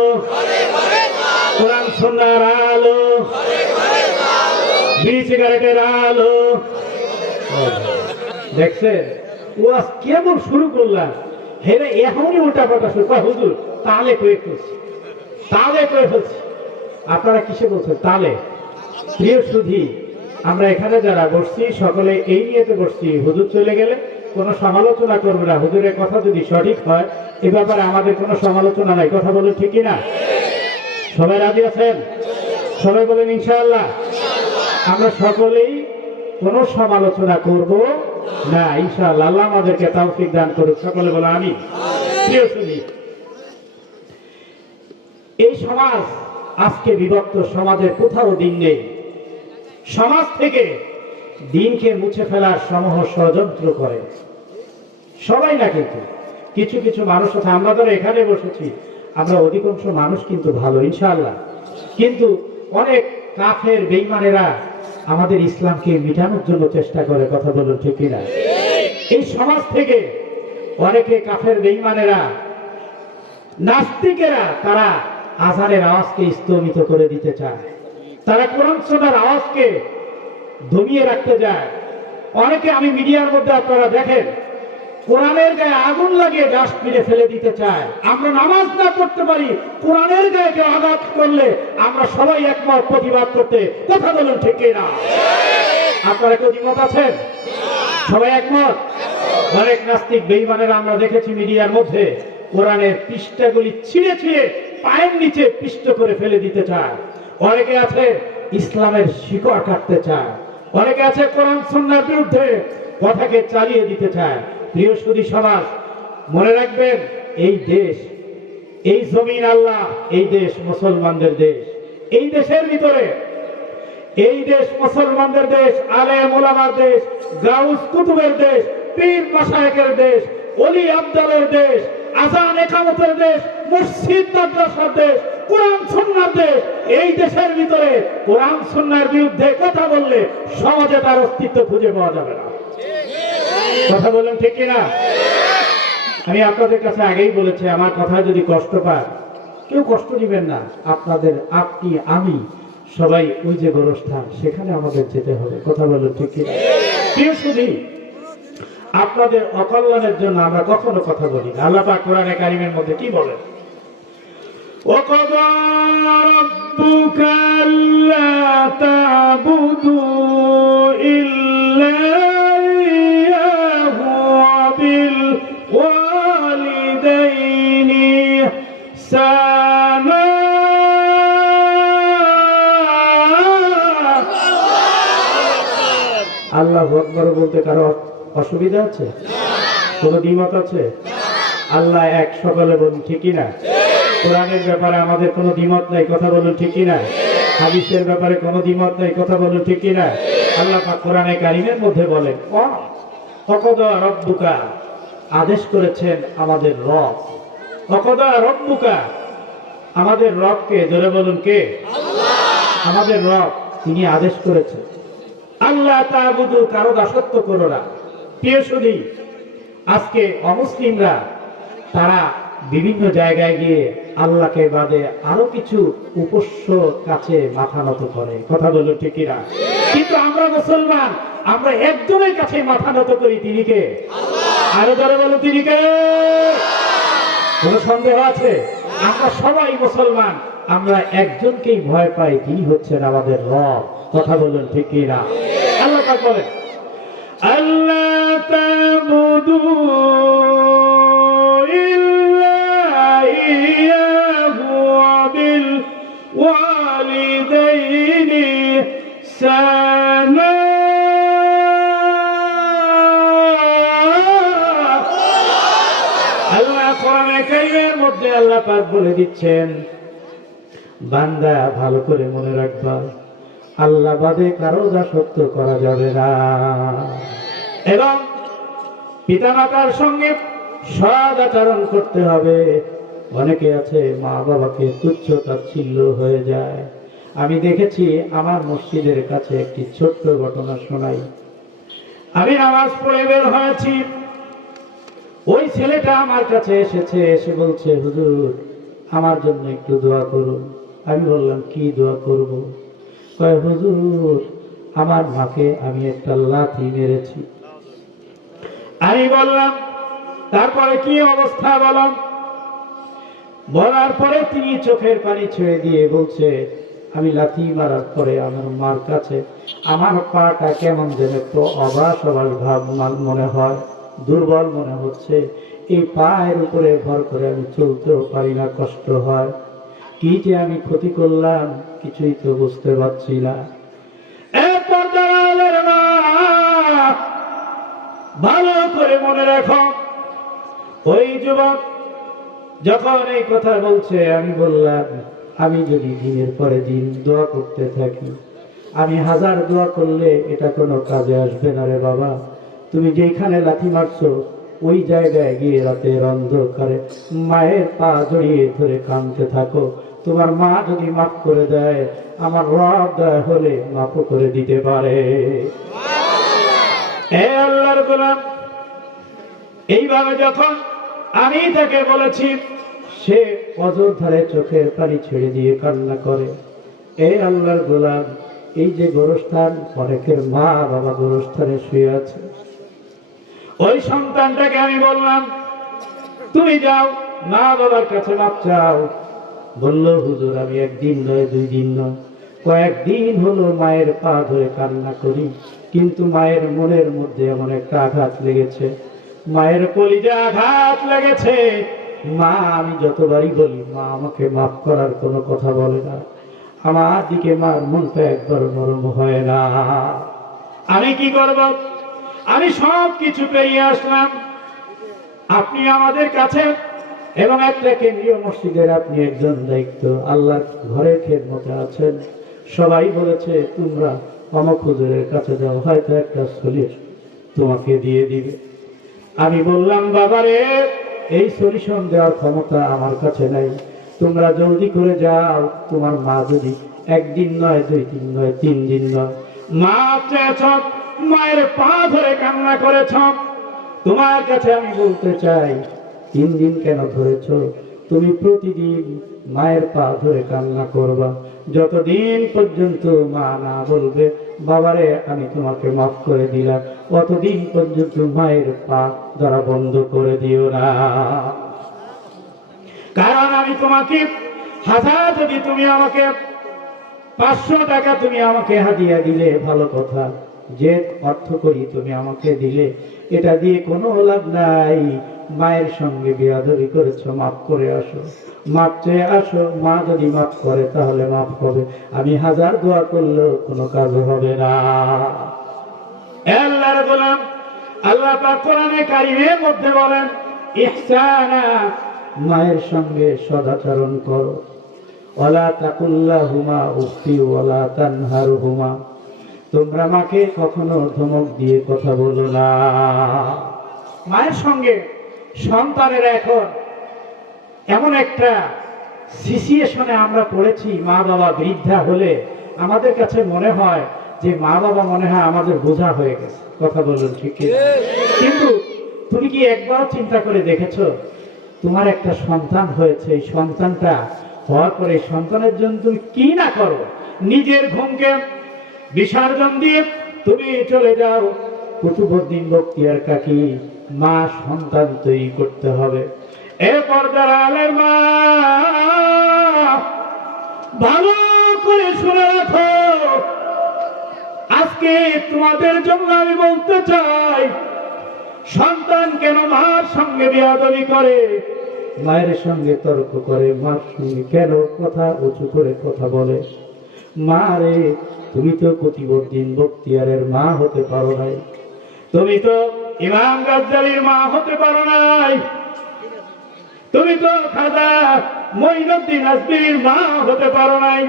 কোরআন সুন্নাহর আলো, বিড়ি সিগারেটের আলো। দেখছেন ওয়াজ কেমন শুরু করলাম, হেরে এখনই উল্টা পাল্টা শুরু কর। হুজুর তালে কয়ে ফেলছি, তালে কয়ে ফেলছি। আপনারা কিসে বলছেন? তালে। প্রিয় সুধী, আমরা এখানে যারা বসছি সকলে এই নিয়েতে বসছি, হুজুর চলে গেলে কোনো সমালোচনা করবে না। হুজুরের কথা যদি সঠিক হয়, এ ব্যাপারে আমাদের কোনো সমালোচনা নাই। কথা বলেন ঠিক কিনা? সবাই রাজি আছেন? সবাই বলেন ইনশাআল্লাহ। আমরা সকলেই কোনো সমালোচনা করব না ইনশাআল্লাহ। আল্লাহ আমাদেরকে তৌফিক দান করুক, সকলে বলে আমিন। প্রিয় সুধী, এই সমাজ আজকে বিভক্ত, সমাজের কোথাও দিন নেই। সমাজ থেকে দিনকে মুছে ফেলার সমূহ ষড়যন্ত্র করে সবাই না, কিন্তু কিছু কিছু মানুষ আছে। আমরা ধরো এখানে বসেছি, আমরা অধিকাংশ মানুষ কিন্তু ভালো ইনশাআল্লাহ, কিন্তু অনেক কাফের বেঈমানেরা আমাদের ইসলামকে মিটানোর জন্য চেষ্টা করে। কথা বলুন ঠিক কিনা? এই সমাজ থেকে অনেকে কাফের বেঈমানেরা, নাস্তিকেরা, তারা আযানের আওয়াজকে স্তম্ভিত করে দিতে চায়, তারা কোরআন সুন্নাহর আওয়াজকে দমিয়ে রাখতে যায়। অনেকে আমি মিডিয়ার মধ্যে আপনারা দেখেন কোরআনের গায়ে আগুন লাগিয়ে ডাস্টবিনে ফেলে দিতে চায়। আমরা নামাজ না পড়তে পারি, কোরআনের গায়ে কেউ আঘাত করলে আমরা সবাই একমত প্রতিবাদ করতে। কথা বলুন ঠিক কিনা? আপনারা কেউ দ্বিমত আছেন? সবাই একমত? অনেক নাস্তিক বেঈমানেরা আমরা দেখেছি মিডিয়ার মধ্যে কোরআনের পৃষ্ঠাগুলি ছিঁড়ে ছিঁড়ে পায়ের নিচে পিষ্ট করে ফেলে দিতে চায়। অনেকে আছে ইসলামের শিকড় কাটতে চায়, অনেকে আছে কোরআন সুন্নাহর বিরুদ্ধে কথাকে চালিয়ে দিতে চায়। প্রিয় সুধী সমাজ, মনে রাখবেন এই দেশ, এই জমিন আল্লাহ, এই দেশ মুসলমানদের দেশ। এই দেশের ভিতরে এই দেশ মুসলমানদের দেশ, আলেম ওলামার দেশ, গাউস কুতুবের দেশ, পীর মাশায়েখের দেশ, ওলি আব্দালের দেশ, আযান ইকামতের দেশ, মসজিদ মাদ্রাসার দেশ, কোরআন সুন্নাহর দেশ। এই দেশের ভিতরে কোরআন সুন্নাহর বিরুদ্ধে কথা বললে সমাজে তার অস্তিত্ব খুঁজে পাওয়া যাবে না। কথা বলেন ঠিক কিনা? আমি আপনাদের কাছে আগেই বলেছি, আমার কথা যদি কষ্ট পায় কেউ কষ্ট দিবেন না। আপনাদের, আপনি, আমি সবাই ওই যে গোরস্থান, সেখানে আমাদের যেতে হবে। কথা বলেন ঠিক কিনা? কেউ শুধু আপনাদের অকল্যাণের জন্য আমরা কখনো কথা বলি না। আল্লাহ পাক কোরআনে কারীমের মধ্যে কি বলেন? وَقَضَى رَبُّكَ أَلَّا تَعْبُدُوا إِلَّا إِيَّاهُ وَبِالْوَالِدَيْنِ إِحْسَانًا। আল্লাহু আকবার বলতে কারো অসুবিধা আছে? কোনো দ্বিমত আছে? আল্লাহ এক, সকলে বলুন ঠিক কিনা? কোরআনের ব্যাপারে আমাদের কোনো দ্বিমত নাই, কথা বলুন ঠিক কিনা? হাদিসের ব্যাপারে কোনো দ্বিমত নাই, কথা বলুন ঠিক কিনা? আল্লাহ পাক কোরআনে কারীমের মধ্যে বলেন, ওয়াকাদা রাব্বুকা, আদেশ করেছেন আমাদের রব। ওয়াকাদা রাব্বুকা, আমাদের রবকে, জোরে বলুন কে? আল্লাহ। আমাদের রব, তিনি আদেশ করেছেন আল্লাহ তা'বুদু, কারো দাসত্ব করো না। প্রিয় সুধী, আজকে অমুসলিমরা তারা বিভিন্ন জায়গায় গিয়ে আল্লাহকে বাদে আরো কিছু উপাস্য কাছে মাথা নত করে। কথা বলুন ঠিক কিনা? কিন্তু আমরা মুসলমান, আমরা একজনের কাছে মাথা নত করি, তিনি কে? আল্লাহ। আরো যারা বলুন তিনি কে? কোনো সন্দেহ আছে? আমরা সবাই মুসলমান, আমরা একজনকেই ভয় পাই, তিনি হচ্ছেন আমাদের রব। কথা বলুন ঠিক কিনা? আল্লাহ পাক বলেন, আল্লাহ তা'বুদু ইল্লা ইয়্যাহু ওয়া বিল ওয়ালিদাইনি ইহসানা। আল্লাহ কোরআনে কারীমের মধ্যে আল্লাহ পাক বলে দিচ্ছেন, বান্দা ভালো করে মনে রাখবা, আল্লাহ বাদে কারো দাসত্ব করা যাবে না, এবং পিতামাতার সঙ্গে সৎ আচরণ করতে হবে। অনেকে আছে মা বাবাকে তুচ্ছ তাচ্ছিল্য হয়ে যায়। আমি দেখেছি, আমার মসজিদের কাছে একটি ছোট্ট ঘটনা শোনাই। আমি নামাজ পড়ে বের হয়েছি, ওই ছেলেটা আমার কাছে এসেছে, এসে বলছে, হুজুর আমার জন্য একটু দোয়া করুন। আমি বললাম, কি দোয়া করব? কয়, হুজুর আমার মাকে আমি একটা লাথি মেরেছি। আমি বললাম, তারপরে কি অবস্থা বললাম? বলার পরে তিনি চোখের পানি ছেড়ে দিয়ে বলছে, আমি লাথি মারার পরে আমার মার কাছে আমার পাটা কেমন যেন একটু অবাস অবাস ভাব মনে হয়, দুর্বল মনে হচ্ছে। এই পায়ের উপরে ভর করে আমি চলতেও পারি না, কষ্ট হয়। কি যে আমি ক্ষতি করলাম কিছুই তো বুঝতে পারছি না। ভালো করে মনে রাখো, ওই যুবক যখন এই কথা বলছে, আমি বললাম, আমি যদি দিনের পরে দিন দোয়া করতে থাকি, আমি হাজার দোয়া করলে এটা কোনো কাজে আসবে না রে বাবা। তুমি যেখানে লাথি মারছো ওই জায়গায় গিয়ে রাতের অন্ধকারে মায়ের পা জড়িয়ে ধরে কাঁদতে থাকো। তোমার মা যদি মাফ করে দেয়, আমার রব দয়া হলে মাফ করে দিতে পারে। হে আল্লাহর গোলাম, এইভাবে যখন আমি তাকে বলেছি, সে অযোধ্যারে চোখের পানি ছেড়ে দিয়ে কান্না করে। এই আল্লাহর গোলাম, এই যে গোরস্থান, অনেকের মা বাবা গোরস্থানে শুয়ে আছে। ওই সন্তানটাকে আমি বললাম, তুমি যাও মা বাবার কাছে মাপ চাও। বললো, হুজুর আমি একদিন নয়, 2 দিন নয়, কয়েকদিন হলো মায়ের পা ধরে কান্না করি, কিন্তু মায়ের মনের মধ্যে এমন একটা আঘাত লেগেছে, মায়ের কলিজা আঘাত লেগেছে। মা, আমি যতবারই বলি, মা আমাকে মাফ করার কোনো কথা বলে না। আমার দিকে মার মনটা একবার নরম হয় না। আমি কি করব? আমি সব কিছু পেরিয়ে আসলাম, আপনি আমাদের কাছে, এবং একটা কেন্দ্রীয় মসজিদের আপনি একজন দায়িত্ব, আল্লাহর ঘরের খেদমতে আছেন। সবাই বলেছে তোমরা অমুক হুজুরের কাছে যাও, হয়তো একটা সলিউশন তোমাকে দিয়ে দিবে। আমি বললাম বাবারে, এই সলিউশন দেওয়ার ক্ষমতা আমার কাছে নাই, তোমরা জলদি করে যাও। তোমার মা যদি একদিন নয়, 2 দিন নয়, 3 দিন নয়, মা চেয়েছ, মায়ের পা ধরে কান্না করেছ, তোমার কাছে আমি বলতে চাই 3 দিন কেন ধরেছ? তুমি প্রতিদিন মায়ের পা ধরে কান্না করবা, যতদিন পর্যন্ত মা না বলবে বাবারে আমি তোমাকে মাফ করে দিলাম, অতদিন পর্যন্ত মায়ের পা ধরা বন্ধ করে দিও না। কারণ আমি তোমাকে হাজার, যদি তুমি আমাকে 500 টাকা তুমি আমাকে হাদিয়া দিলে ভালো কথা, যে অর্থ করি তুমি আমাকে দিলে, এটা দিয়ে কোনো লাভ নাই। মায়ের সঙ্গে বেয়াদবি করেছো, মাফ করে আসো, মাফ চেয়ে আসো। মা যদি মাফ করে তাহলে মাফ হবে, আমি হাজার দোয়া করলেও কোনো কাজ হবে না। আল্লাহর গোলাম, আল্লাহ পাক কোরআনে কারীমের মধ্যে বলেন ইহসানা, মায়ের সঙ্গে সদাচরণ করো। ওয়ালা তাকুল্লাহুমা উফি ওয়ালা তানহারহুমা, তোমরা মাকে কখনো ধমক দিয়ে কথা বলো না। মায়ের সঙ্গে সন্তানের এখন এমন একটা সিচুয়েশনে আমরা পড়েছি, মা বাবা বৃদ্ধা হলে আমাদের কাছে মনে হয় যে মা বাবা মনে হয় আমাদের বোঝা হয়ে গেছে। কথা বলুন ঠিক কি? কিন্তু তুমি কি একবার চিন্তা করে দেখেছো, তোমার একটা সন্তান হয়েছে, এই সন্তানটা হওয়ার পরে সন্তানের জন্য তুমি কি না করো? নিজের ঘুমকে বিসর্জন দিয়ে তুমি চলে যাও কুতুবউদ্দিন বখতিয়ার কাকি, মা সন্তান তৈরি করতে হবে। এরপর দাঁড়ালের মা, ভালো করে শুনে রাখো, আজকে তোমাদের জন্য আমি বলতে চাই, সন্তান কেন মার সঙ্গে বেয়াদবি করে, মায়ের সঙ্গে তর্ক করে, মার সঙ্গে কেন কথা উঁচু করে কথা বলে? মা রে, তুমি তো কুতুবউদ্দিন বখতিয়ারের মা হতে পারো নাই, তুমি তো ইমাম গাজ্জালীর মা হতে পারো নাই, তুমি তো খাজা মঈনুদ্দিন আজমিরির মা হতে পারো নাই।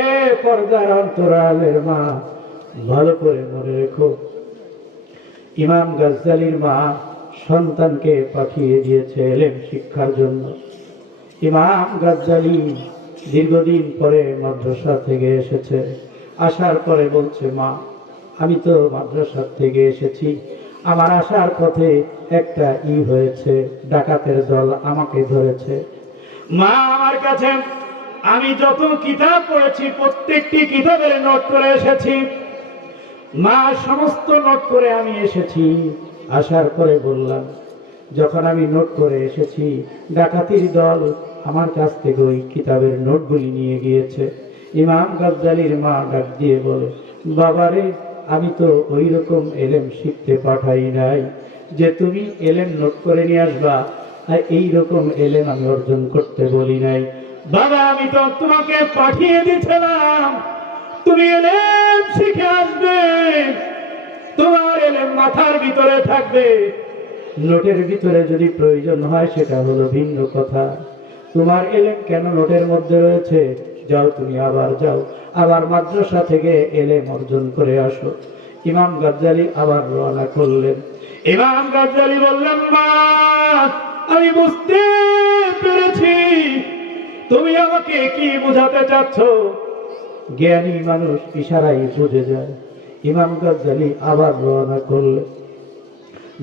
এ পর্দার অন্তরালের মা, ভালো করে মনে রেখো, ইমাম গাজ্জালীর মা সন্তানকে পাঠিয়ে দিয়েছে ইলম শিক্ষার জন্য। ইমাম গাজ্জালী দীর্ঘদিন পরে মাদ্রাসা থেকে এসেছে, আসার পরে বলছে মা, আমি তো মাদ্রাসা থেকে এসেছি, আমার আসার পথে একটা হয়েছে, ডাকাতের দল আমাকে ধরেছে। মা আমার কাছে আমি যত কিতাব পড়েছি প্রত্যেকটি কিতাবের নোট করে এসেছি, মা সমস্ত নোট করে আমি এসেছি। আসার পরে বললাম, যখন আমি নোট করে এসেছি, ডাকাতির দল আমার কাছ থেকে ওই কিতাবের নোটগুলি নিয়ে গিয়েছে। ইমাম গাজ্জালীর মা ডাক দিয়ে বলে, বাবারে, আমি তো ওই রকম এলেম শিখতে পাঠাই নাই যে তুমি এলেম নোট করে নিয়ে আসবা, আর এই রকম এলেম আমি অর্জন করতে বলি নাই। বাবা, আমি তো তোমাকে পাঠিয়ে দিয়েছিলাম তুমি এলেম শিখে আসবে, তোমার এলেম মাথার ভিতরে থাকবে, নোটের ভিতরে যদি প্রয়োজন হয় সেটা হলো ভিন্ন কথা। তোমার এলেম কেন নোটের মধ্যে রয়েছে? যাও, তুমি আবার যাও, আবার মাদ্রাসা থেকে এলেম অর্জন করে আসো। ইমাম গাজ্জালী আবার রওনা করলেন। ইমাম গাজ্জালী বললেন, মা, আমি বুঝতে পেরেছি তুমি আমাকে কি বোঝাতে চাচ্ছ। জ্ঞানী মানুষ ইশারায় বুঝে যায়। ইমাম গাজ্জালী আবার রওনা করলেন।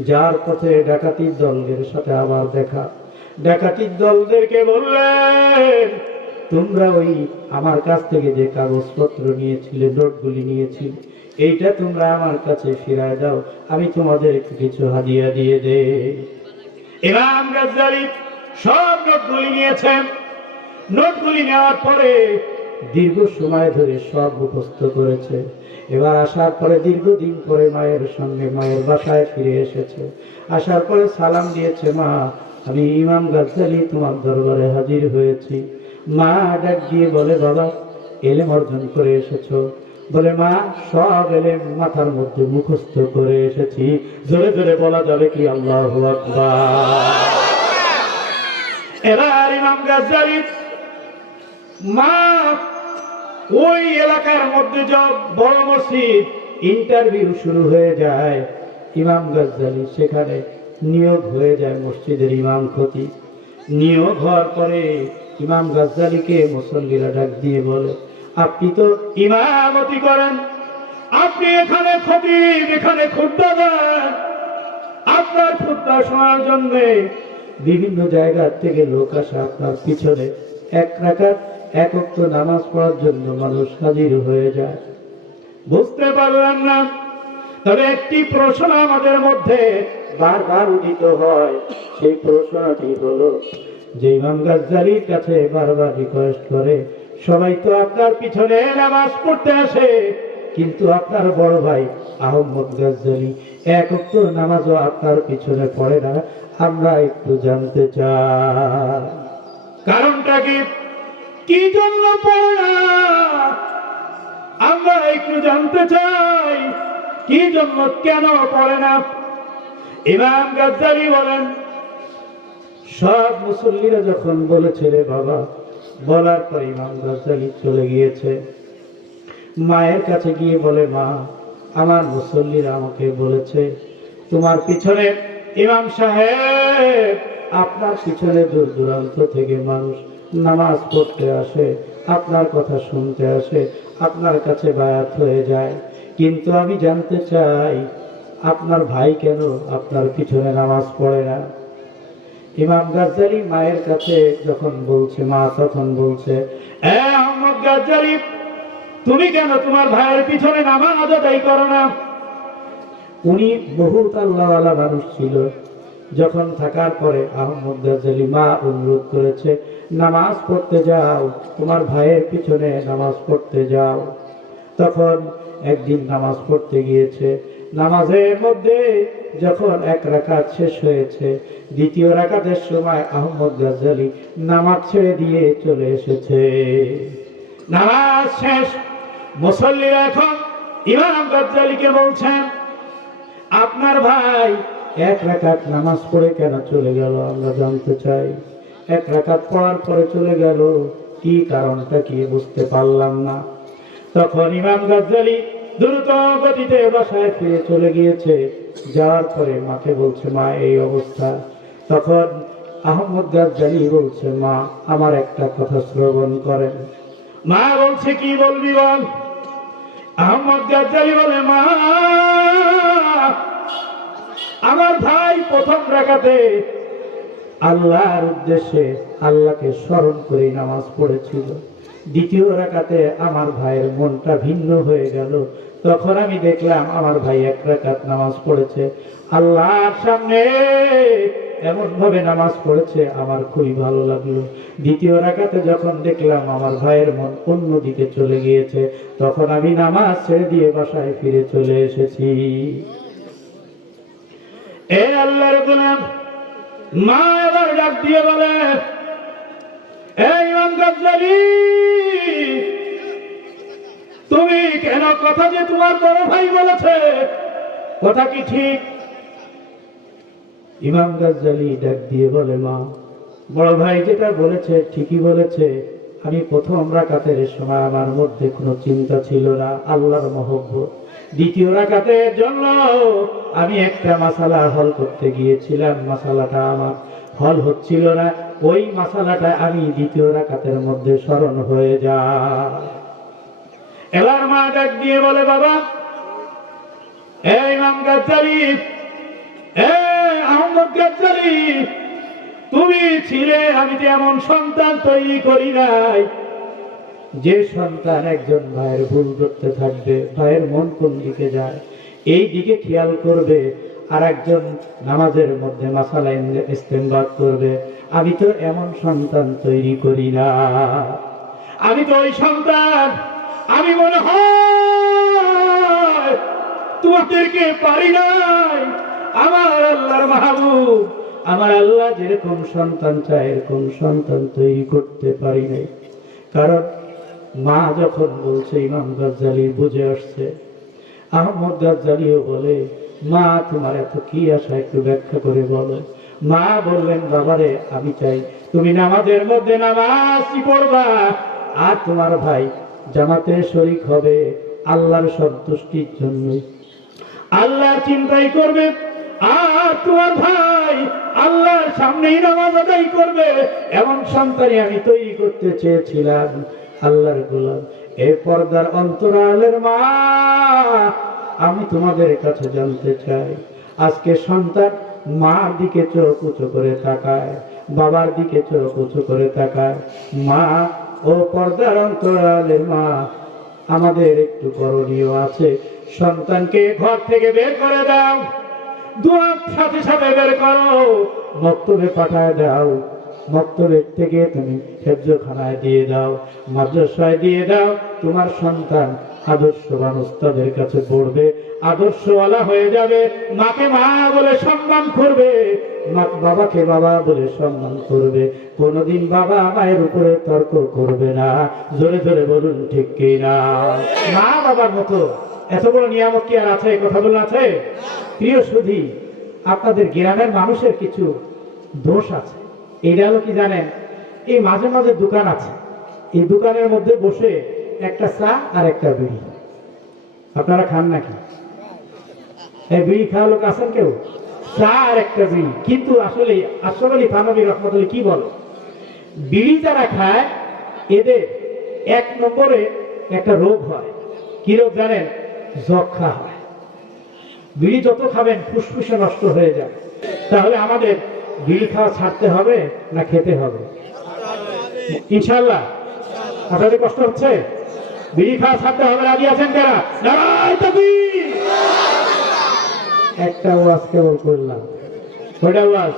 যার পথে ডাকাতির দলদের সাথে আবার দেখা। ডাকাতির দলদেরকে বললেন, তোমরা ওই আমার কাছ থেকে যে কাগজপত্র নিয়েছিলে, নোটগুলি নিয়েছিলে, এইটা তোমরা আমার কাছে ফিরায় দাও, আমি তোমাদের কিছু হাদিয়া দিয়ে দে। ইমাম গাজ্জালী সব নোটগুলি নিয়েছেন। নোটগুলি নেওয়ার পরে দীর্ঘ সময় ধরে সব মুখস্থ করেছে। এবার আসার পরে দীর্ঘদিন পরে মায়ের সঙ্গে মায়ের বাসায় ফিরে এসেছে। আসার পরে সালাম দিয়েছে, মা, আমি ইমাম গাজ্জালী তোমার দরবারে হাজির হয়েছি। মা ডাক দিয়ে বলে, বাবা, এলেম অর্জন করে এসেছো? বলে, মা, সব এলেম মাথার মধ্যে মুখস্থ করে এসেছি। জোরে জোরে বলা যাবে কি আল্লাহু আকবার? এবার ইমাম গাজ্জালী মা ওই এলাকার মধ্যে বড় মসজিদ, ইন্টারভিউ শুরু হয়ে যায়। ইমাম গাজ্জালী সেখানে নিয়োগ হয়ে যায় মসজিদের ইমাম খতিব। নিয়োগ হওয়ার পরে ইমাম গাজ্জালীকে মুসল্লিরা ডাক দিয়ে বলে, আপনি তো ইমামতি করেন, আপনি এখানে খতিব, এখানে খুতবা দেন, আপনার খুতবা শোনার জন্য বিভিন্ন জায়গা থেকে লোক আসে আপনার পিছনে, এক রাকাত এক ওয়াক্ত নামাজ পড়ার জন্য মানুষ হাজির হয়ে যায়। বুঝতে পারলাম না, তবে একটি প্রশ্ন আমাদের মধ্যে বারবার উদিত হয়। সেই প্রশ্নটি হলো যে ইমাম গাজ্জালীর কাছে বারবার রিকোয়েস্ট করে, সবাই তো আপনার পিছনে নামাজ পড়তে আসে, কিন্তু আপনার বড় ভাই আহমদ গাজ্জালী এক ওয়াক্ত নামাজও আপনার পিছনে পড়ে না, আমরা একটু জানতে চাই কারণটা কি, কি জন্য পড়ে না, আমরা একটু জানতে চাই কি জন্য, কেন পড়ে না। ইমাম গাজ্জালী বলেন, সব মুসল্লিরা যখন বলেছে রে বাবা, বলার পর ইমাম গাজ্জালী চলে গিয়েছে। মায়ের কাছে গিয়ে বলে, মা, আমার মুসল্লিরা আমাকে বলেছে তোমার পিছনে ইমাম সাহেব, আপনার পিছনে দূর দূরান্ত থেকে মানুষ নামাজ পড়তে আসে, আপনার কথা শুনতে আসে, আপনার কাছে বায়াত হয়ে যায়, কিন্তু আমি জানতে চাই আপনার ভাই কেন আপনার পিছনে নামাজ পড়ে না। ইমাম গাজ্জালী মায়ের কাছে যখন বলছে, মা তখন বলছে, আহমদ গাজ্জালী, তুমি কেন তোমার ভাইয়ের পিছনে নামাজ আদায় করো না। উনি বহুত আল্লাহওয়ালা মানুষ ছিল। যখন থাকার পরে আহমদ গাজ্জালী মা অনুরোধ করেছে, নামাজ পড়তে যাও, তোমার ভাইয়ের পিছনে নামাজ পড়তে যাও। তখন একদিন নামাজ পড়তে গিয়েছে, নামাজের মধ্যে যখন এক রাকাত শেষ হয়েছে, দ্বিতীয় রাকাতের সময় আহমদ গাজ্জালী নামাজ ছেড়ে দিয়ে চলে এসেছে। নামাজ শেষ, মুসল্লিরা এখন ইমাম গাজ্জালীকে বলছেন, আপনার ভাই এক রাকাত নামাজ পড়ে কেন চলে গেল, আমরা জানতে চাই। এক রাকাত পড়ার পরে চলে গেল, কি কারণটা কি বুঝতে পারলাম না। তখন ইমাম গাজ্জালী দ্রুত গতিতে বাসায় ফিরে চলে গিয়েছে। যাওয়ার পরে মাকে বলছে, মা এই অবস্থা। তখন আহমদ গাজ্জালী বলছে, মা আমার একটা কথা শ্রবণ করেন। মা বলছে, কি বলবি বল। আহমদ গাজ্জালী বলে, মা আমার ভাই প্রথম রাকাতে আল্লাহর উদ্দেশ্যে আল্লাহকে স্মরণ করে নামাজ পড়েছিল, দ্বিতীয় রাকাতে আমার ভাইয়ের মনটা ভিন্ন হয়ে গেল। তখন আমি দেখলাম আমার ভাই এক রাকাত নামাজ পড়েছে, আল্লাহর সামনে এমন ভাবে নামাজ পড়েছে, আমার খুবই ভালো লাগলো। দ্বিতীয় রাকাতে যখন দেখলাম আমার ভাইয়ের মন অন্য দিকে চলে গিয়েছে, তখন আমি নামাজ ছেড়ে দিয়ে বাসায় ফিরে চলে এসেছি। এ আল্লাহর গোলাম, মা এবার ডাক দিয়ে বলে, এই ইমাম গাজ্জালী, তুমি কেন কথা যে তোমার বড় ভাই বলেছে, কথা কি ঠিক? ইমাম গাজ্জালী ডাক দিয়ে বলে, মা বড় ভাই যেটা বলেছে ঠিকই বলেছে। আমি প্রথম রাকাতের সময় আমার মধ্যে কোনো চিন্তা ছিল না, আল্লাহর মহব্বত। দ্বিতীয় রাকাতের জন্য আমি একটা মাসালা হল করতে গিয়েছিলাম, মাসালাটা আমার হল হচ্ছিল না, ওই মাসালাটা আমি দ্বিতীয় রাকাতের মধ্যে স্মরণ হয়ে যায়। এবার মা ডাক দিয়ে বলে, বাবা এই ইমাম গাজ্জালী, আহমদ গাজ্জালী, তুমি ছিলে, আমি তো এমন সন্তান তৈরি করি নাই যে সন্তান একজন ভাইয়ের ভুল করতে থাকবে, ভাইয়ের মন কোন দিকে যায় এই দিকে খেয়াল করবে, আর একজন নামাজের মধ্যে মাসালা ইস্তেমবাদ করবে। আমি তো এমন সন্তান তৈরি করি না, আমি তো ওই সন্তান, আমি মনে হয় তোমাদেরকে পারি নাই। আমার আল্লাহর মাহবুব, আমার আল্লাহ যেরকম সন্তান চায় এরকম সন্তান তৈরি করতে পারি নাই। কারণ মা যখন বলছে, ইমাম গাজ্জালী বুঝে আসছে। আহমদ গাজ্জালীও বলে, মা তোমার এত কি আশা, একটু ব্যাখ্যা করে বলো। মা বললেন, বাবারে আমি চাই তুমি নামাজের মধ্যে নামাজই পড়বা, আর তোমার ভাই জামাতে শরীক হবে আল্লাহর সন্তুষ্টির জন্য, আল্লাহ চিন্তাই করবে। আর তোমার ভাই আল্লাহর সামনেই নামাজ আদায় করবে, এমন সন্তানই আমি তৈরি করতে চেয়েছিলাম। আল্লাহর গোলাম, এই পর্দার অন্তরালের মা, আমি তোমাদের কাছে জানতে চাই, আজকে সন্তান মার দিকে চোখ উঁচু করে তাকায়, বাবার দিকে চোখ উঁচু করে তাকায়। মা ও পর্দার অন্তরালের মা, আমাদের একটু করণীয় আছে। সন্তানকে ঘর থেকে বের করে দাও, দুয়ার সাথে সাথে বের করো, মক্তবে পাঠায় দাও, মক্তবের থেকে তুমি হেফজখানায় দিয়ে দাও, মাদ্রাসায় দিয়ে দাও। তোমার সন্তান আদর্শবান উস্তাদের কাছে পড়বে, আদর্শওয়ালা হয়ে যাবে, মাকে মা বলে সম্মান করবে, বাবাকে বাবা বলে সম্মান করবে, কোনদিন বাবা মায়ের উপরে তর্ক করবে না। জোরে জোরে বলুন ঠিক কি না? মা বাবার মতো এত বড় নিয়ামত কি আর আছে? কথা বলুন, আছে? প্রিয় সুধী, আপনাদের গ্রামের মানুষের কিছু দোষ আছে। এইটা হলো কি জানেন, এই মাঝে মাঝে দোকান আছে, এই দোকানের মধ্যে বসে একটা চা আর একটা বিড়ি, আপনারা খান নাকি? এই বিড়ি খাওয়া লোক আছেন কেউ? চা আর একটা বিড়ি। কিন্তু আসলে আশরাফ আলী থানভী রহমতুল্লাহ কি বলে, বিড়ি যারা খায় এদের এক নম্বরে একটা রোগ হয়। কি রোগ জানেন? যক্ষা হয়। বিড়ি যত খাবেন ফুসফুসে নষ্ট হয়ে যায়। তাহলে আমাদের বিড়ি খাওয়া ছাড়তে হবে না খেতে হবে? ইনশাআল্লাহ। আপনাদের কষ্ট হচ্ছে? বিড়ি খাওয়া ছাড়তে হবে, রাজি আছেন কারা? নারায়ে তাকবীর। একটা ওয়াজ কেবল করলাম, ওটা ওয়াজ,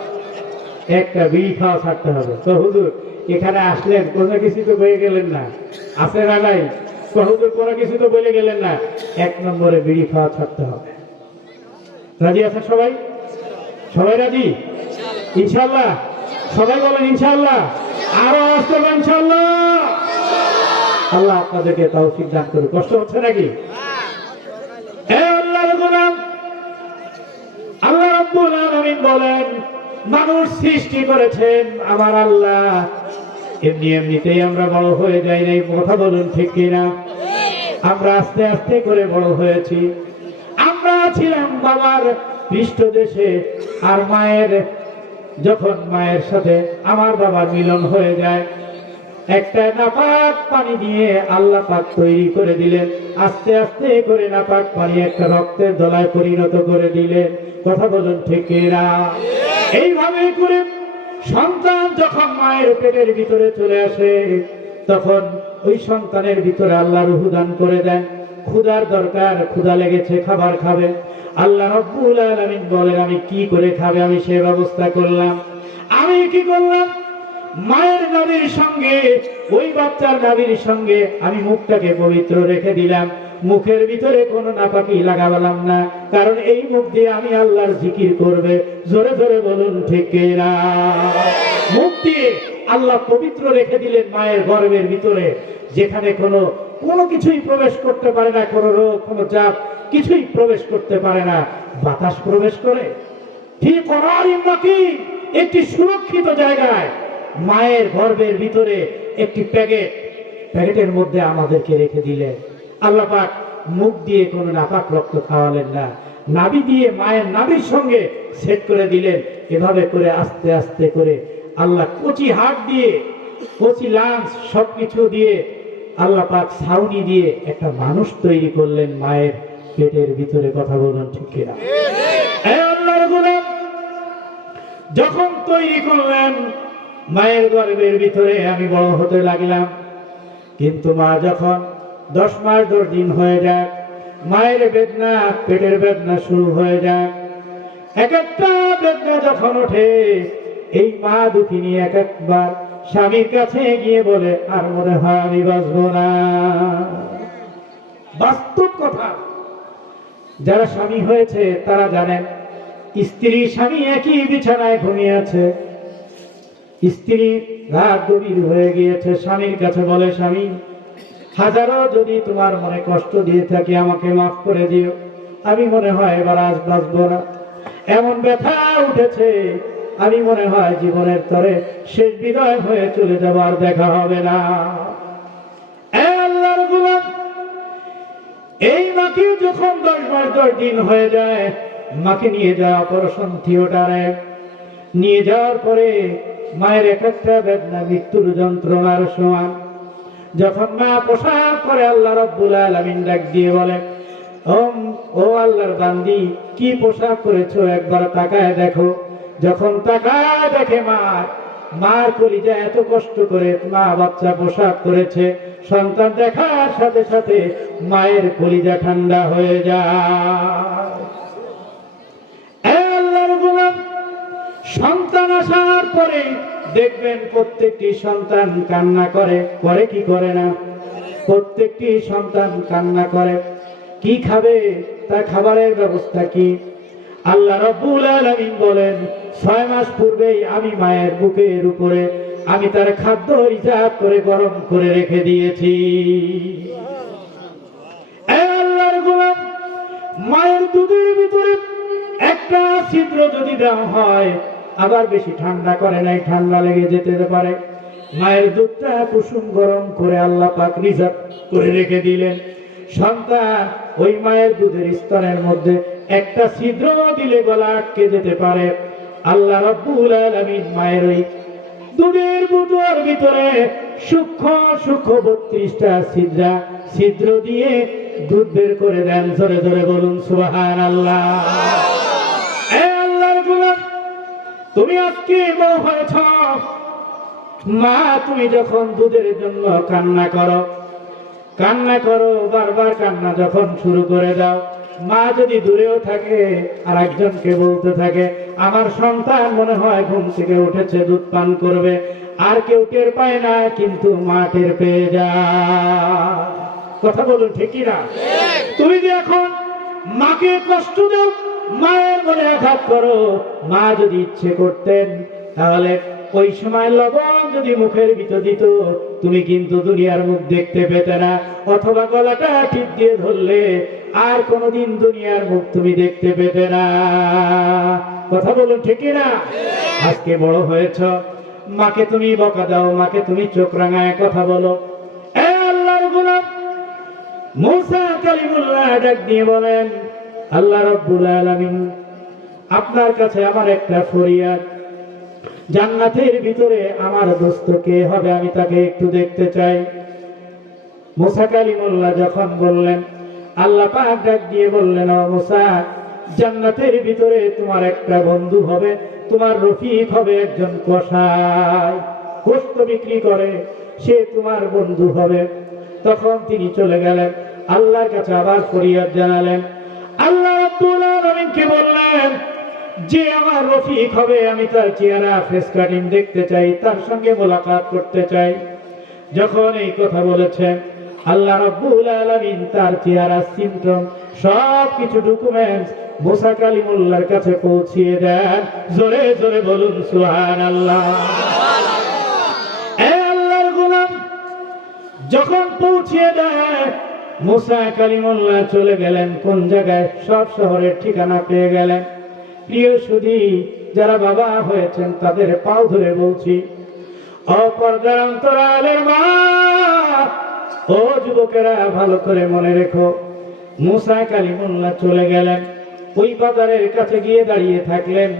একটা বিড়ি খাওয়া ছাড়তে হবে। তো হুজুর এখানে আসলেন, কোনো কিছু তো বলে গেলেন না, আছে না নাই? তো হুজুর কোনো কিছু তো বলে গেলেন না, এক নম্বরে বিড়ি খাওয়া ছাড়তে হবে। রাজি আছেন সবাই? সবাই রাজি? ইনশাআল্লাহ। সবাই বলেন ইনশাআল্লাহ। আরো আসতে হবে ইনশাআল্লাহ। আল্লাহ আপনাদেরকে তৌফিক দান করুন। কষ্ট হচ্ছে নাকি? আল্লাহর গোলাম, আল্লাহ রাব্বুল আলামিন বলেন, মানুষ সৃষ্টি করেছেন আমার আল্লাহ, এমনি এমনিতেই আমরা বড় হয়ে যাই নাই। কথা বলুন ঠিক কিনা? আমরা আস্তে আস্তে করে বড় হয়েছি। আমরা ছিলাম বাবার পৃষ্ঠদেশে, আর যখন মায়ের সাথে আমার বাবার মিলন হয়ে যায়, একটা নাপাক পানি দিয়ে আল্লাহ পাক তৈরি করে দিলেন। আস্তে আস্তে করে নাপাক পানি একটা রক্তের দলায় পরিণত করে দিলেন। কথা বলুন ঠিক কিনা? এইভাবে করে সন্তান যখন মায়ের পেটের ভিতরে চলে আসে, তখন ওই সন্তানের ভিতরে আল্লাহ রূহ দান করে দেন। ক্ষুধার দরকার, ক্ষুধা লেগেছে, খাবার খাবে। আল্লাহ রাব্বুল আলামিন বলেন, আমি কি করে খাবে আমি সে ব্যবস্থা করলাম। আমি কি করলাম? মায়ের নাভির সঙ্গে, ওই বাচ্চার নাভির সঙ্গে আমি মুখটাকে পবিত্র রেখে দিলাম। মুখের ভিতরে কোনো নাপাকি লাগালাম না, কারণ এই মুখ দিয়ে আমি আল্লাহর জিকির করবে। জোরে জোরে বলুন ঠিক কিনা? মুখ দিয়ে আল্লাহ পবিত্র রেখে দিলেন মায়ের গর্ভের ভিতরে, যেখানে কোনো কিছুই প্রবেশ করতে পারে না, কোনো রোগ, কোনো চাপ কিছুই প্রবেশ করতে পারে না। বাতাস প্রবেশ করে ঠিক করারিম মাকিন, একটি সুরক্ষিত জায়গায় মায়ের গর্ভের ভিতরে একটি প্যাকেটের মধ্যে আমাদেরকে রেখে দিলেন। আল্লাহ পাক মুখ দিয়ে কোনো নাপাক রক্ত খাওয়ালেন না, নাভি দিয়ে মায়ের নাভির সঙ্গে সেট করে দিলেন। এভাবে করে আস্তে আস্তে করে আল্লাহ কচি হাড় দিয়ে, কচি লাঞ্চ সবকিছু দিয়ে আল্লাহ পাক ছাউনি দিয়ে একটা মানুষ তৈরি করলেন মায়ের পেটের ভিতরে। কথা বলুন ঠিক কিনা? আল্লাহর গোলাম, যখন তৈরি করলেন মায়ের গর্ভের ভিতরে আমি বড় হতে লাগলাম। কিন্তু মা যখন 10 মাস 10 দিন হয়ে যায়, মায়ের বেদনা, পেটের বেদনা শুরু হয়ে যায়। এক একটা বেদনা যখন ওঠে, এই মা দুঃখিনী এক একবার স্বামীর কাছে গিয়ে বলে, আর মনে হয় আমি বাঁচবো না। বাস্তব কথা, যারা স্বামী হয়েছে তারা জানেন, স্ত্রী স্বামী একই বিছানায় ঘুমিয়ে আছে, স্ত্রী রাত গভীর হয়ে গিয়েছে, স্বামীর কাছে বলে, স্বামী হাজারো যদি তোমার মনে কষ্ট দিয়ে থাকি আমাকে মাফ করে দিও, আমি মনে হয় এবার আজ বাঁচবো না। এমন ব্যথা উঠেছে, আমি মনে হয় জীবনের তরে শেষ বিদায় হয়ে চলে যাবো, আর দেখা হবে না। আল্লাহর এই মাকে যখন 10 মাস 10 দিন হয়ে যায়, মাকে নিয়ে যায় অপারেশন থিয়েটারে। নিয়ে যাওয়ার পরে মায়ের এক একটা বেদনা মৃত্যুর যন্ত্রণার সমান। যখন মা পোশাক করে, আল্লাহ রাব্বুল আলামিন ডাক দিয়ে বলে, ও আল্লাহর বান্দি, কি পোশাক করেছো একবার তাকায় দেখো। যখন তাকায় দেখে মার কলিজা এত কষ্ট করে মা বাচ্চা পোশাক করেছে, সন্তান দেখার সাথে সাথে মায়ের কলিজা ঠান্ডা হয়ে যায়। আল্লাহর গোলাম, সন্তান আসার পরে দেখবেন প্রত্যেকটি সন্তান কান্না করে, করে কি করে না? প্রত্যেকটি সন্তান কান্না করে। কি খাবে, তার খাবারের ব্যবস্থা কি? আল্লাহ রাব্বুল আলামিন বলেন, 6 মাস পূর্বেই আমি মায়ের বুকের উপরে আমি তার খাদ্য রিজার্ভ করে গরম করে রেখে দিয়েছি। আল্লাহর গোলাম, মায়ের দুধের ভিতরে একটা ছিদ্র যদি দেওয়া হয়, আবার বেশি ঠান্ডা করে নাই, ঠান্ডা লেগে যেতে পারে। মায়ের দুধটা কুসুম গরম করে আল্লাহ পাক রিজার্ভ করে রেখে দিলেন। সন্তান ওই মায়ের দুধের স্তনের মধ্যে একটা ছিদ্র দিলে গলা আটকে যেতে পারে। আল্লাহ রাব্বুল আলামিন মায়ের ওই দুধের বুটোর ভিতরে সূক্ষ্ম সূক্ষ্ম 32টা ছিদ্র দিয়ে দুধ বের করে দেন। জোরে জোরে বলুন সুবহানাল্লাহ। আল্লাহর গোলাম, তুমি আজকে বড় হয়েছ, মা তুমি যখন দুধের জন্য কান্না করো, বারবার কান্না যখন শুরু করে দাও, মা যদি দূরেও থাকে আর একজনকে বলতে থাকে, আমার সন্তান মনে হয় ঘুম থেকে উঠেছে, দুধ পান করবে, আর কেউ টের পায় না, কিন্তু মা টের পেয়ে যায়। কথা বলুন ঠিকই না? তুমি যে এখন মাকে কষ্ট দাও, মায়ের মনে আঘাত করো, মা যদি ইচ্ছে করতেন তাহলে ওই সময় লবণ যদি মুখের ভিতর দিত, তুমি কিন্তু দুনিয়ার মুখ দেখতে পেতে না, অথবা গলাটা টিপ দিয়ে ধরলে আর কোনোদিন দুনিয়ার মুখ তুমি দেখতে পেতে না। কথা বলুন ঠিকই না? আজকে বড় হয়েছ, মাকে তুমি বকা দাও, মাকে তুমি চোখ রাঙায় কথা বলো। আল্লাহর গোলাম মুসা কালিমুল্লাহ ডাক দিয়ে বলেন, আল্লাহ রাব্বুল আলামিন, আপনার কাছে আমার একটা ফরিয়াদ, জান্নাতের ভিতরে আমার দোস্ত কে হবে, আমি তাকে একটু দেখতে চাই। মুসা কালিমুল্লাহ যখন বললেন, আল্লাহ পাক ডাক দিয়ে বললেন, ও মুসা, জান্নাতের ভিতরে তোমার একটা বন্ধু হবে, তোমার রফিক হবে একজন কসাই, গোশত বিক্রি করে, সে তোমার বন্ধু হবে। তখন তিনি চলে গেলেন, আল্লাহর কাছে আবার ফরিয়াদ জানালেন। আল্লাহ রাব্বুল আলামিনকে বললেন, যে আমার রফিক হবে, আমি তার চেহারা ফেস কাটিং দেখতে চাই, তার সঙ্গে মোলাকাত করতে চাই। যখন এই কথা বলেছেন, আল্লাহ রাব্বুল আলামিন তার চেহারা, সিমটম, সবকিছু ডকুমেন্টস মুসা কালিমুল্লাহর কাছে পৌঁছিয়ে দেন। জোরে জোরে বলুন সুবহানাল্লাহ। আল্লাহর গোলাম যখন পৌঁছিয়ে দেয়, মুসা কালিমুল্লাহ চলে গেলেন কোন জায়গায়? সব শহরের ঠিকানা পেয়ে গেলেন। প্রিয় সুধী, যারা বাবা হয়েছেন তাদের পাও ধরে বলছি, অপর্দার অন্তরালের মা ও যুবকেরা, ভালো করে মনে রেখো, মুসা কালিমুল্লাহ চলে গেলেন, ওই বাজারের কাছে গিয়ে দাঁড়িয়ে থাকলেন।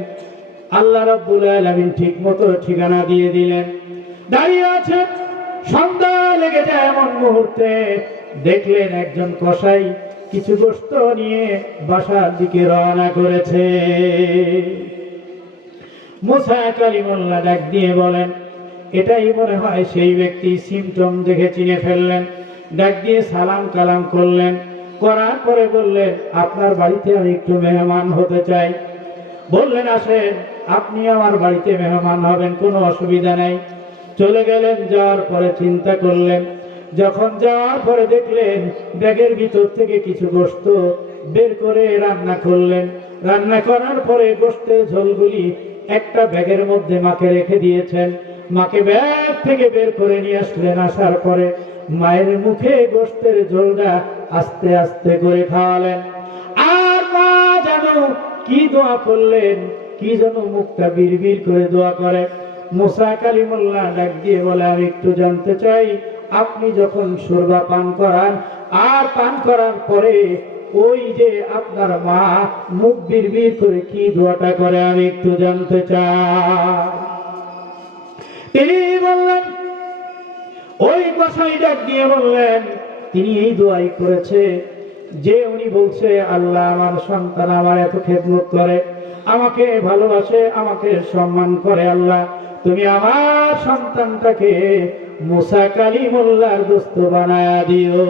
আল্লাহ রাব্বুল আলামিন ঠিক মতো ঠিকানা দিয়ে দিলেন। দাঁড়িয়ে আছে, সন্ধ্যা লেগে যায়, এমন মুহূর্তে দেখলেন একজন কসাই কিছু গোশত নিয়ে বাসার দিকে রওনা করেছে। মুসা কালিমুল্লাহ ডাক দিয়ে বলেন, এটাই মনে হয় সেই ব্যক্তি। সিমটম দেখে চিনে ফেললেন, ডাক দিয়ে সালাম কালাম করলেন, করার পরে বললেন, আপনার বাড়িতে আমি একটু মেহমান হতে চাই। বললেন, আসেন, আপনি আমার বাড়িতে মেহমান হবেন, কোনো অসুবিধা নাই। চলে গেলেন। যাওয়ার পরে চিন্তা করলেন, যখন যাওয়ার পরে দেখলেন ব্যাগের ভিতর থেকে কিছু গোশত বের করে রান্না করলেন। রান্না করার পরে গোশতের ঝোলগুলি একটা ব্যাগের মধ্যে মাকে রেখে দিয়েছেন। মাকে ব্যাগ থেকে বের করে নিয়ে আসলেন। আসার পরে মায়ের মুখে গোশতের ঝোলটা আস্তে আস্তে করে খাওয়ালেন। আর মা যেন কি দোয়া করলেন, কি যেন মুখটা বিড়বিড় করে দোয়া করে। মুসা কালিমুল্লাহ ডাক দিয়ে বলে, আমি একটু জানতে চাই, আপনি যখন শোরবা পান করান আর পান করার পরে ওই যে আপনার মা মুখ বিড়বিড় করে কি দোয়াটা করে আমি একটু জানতে চাই। তিনি বললেন, ওই কসাই ডাক দিয়ে বললেন, তিনি এই দোয়াই করেছে যে উনি বলছে, আল্লাহ আমার সন্তান আমার এত খেদমত করে, আমাকে ভালোবাসে, আমাকে সম্মান করে, আল্লাহ তুমি আমার সন্তানটাকে মুসা কালিমুল্লাহর দোস্ত বানায়া দিও।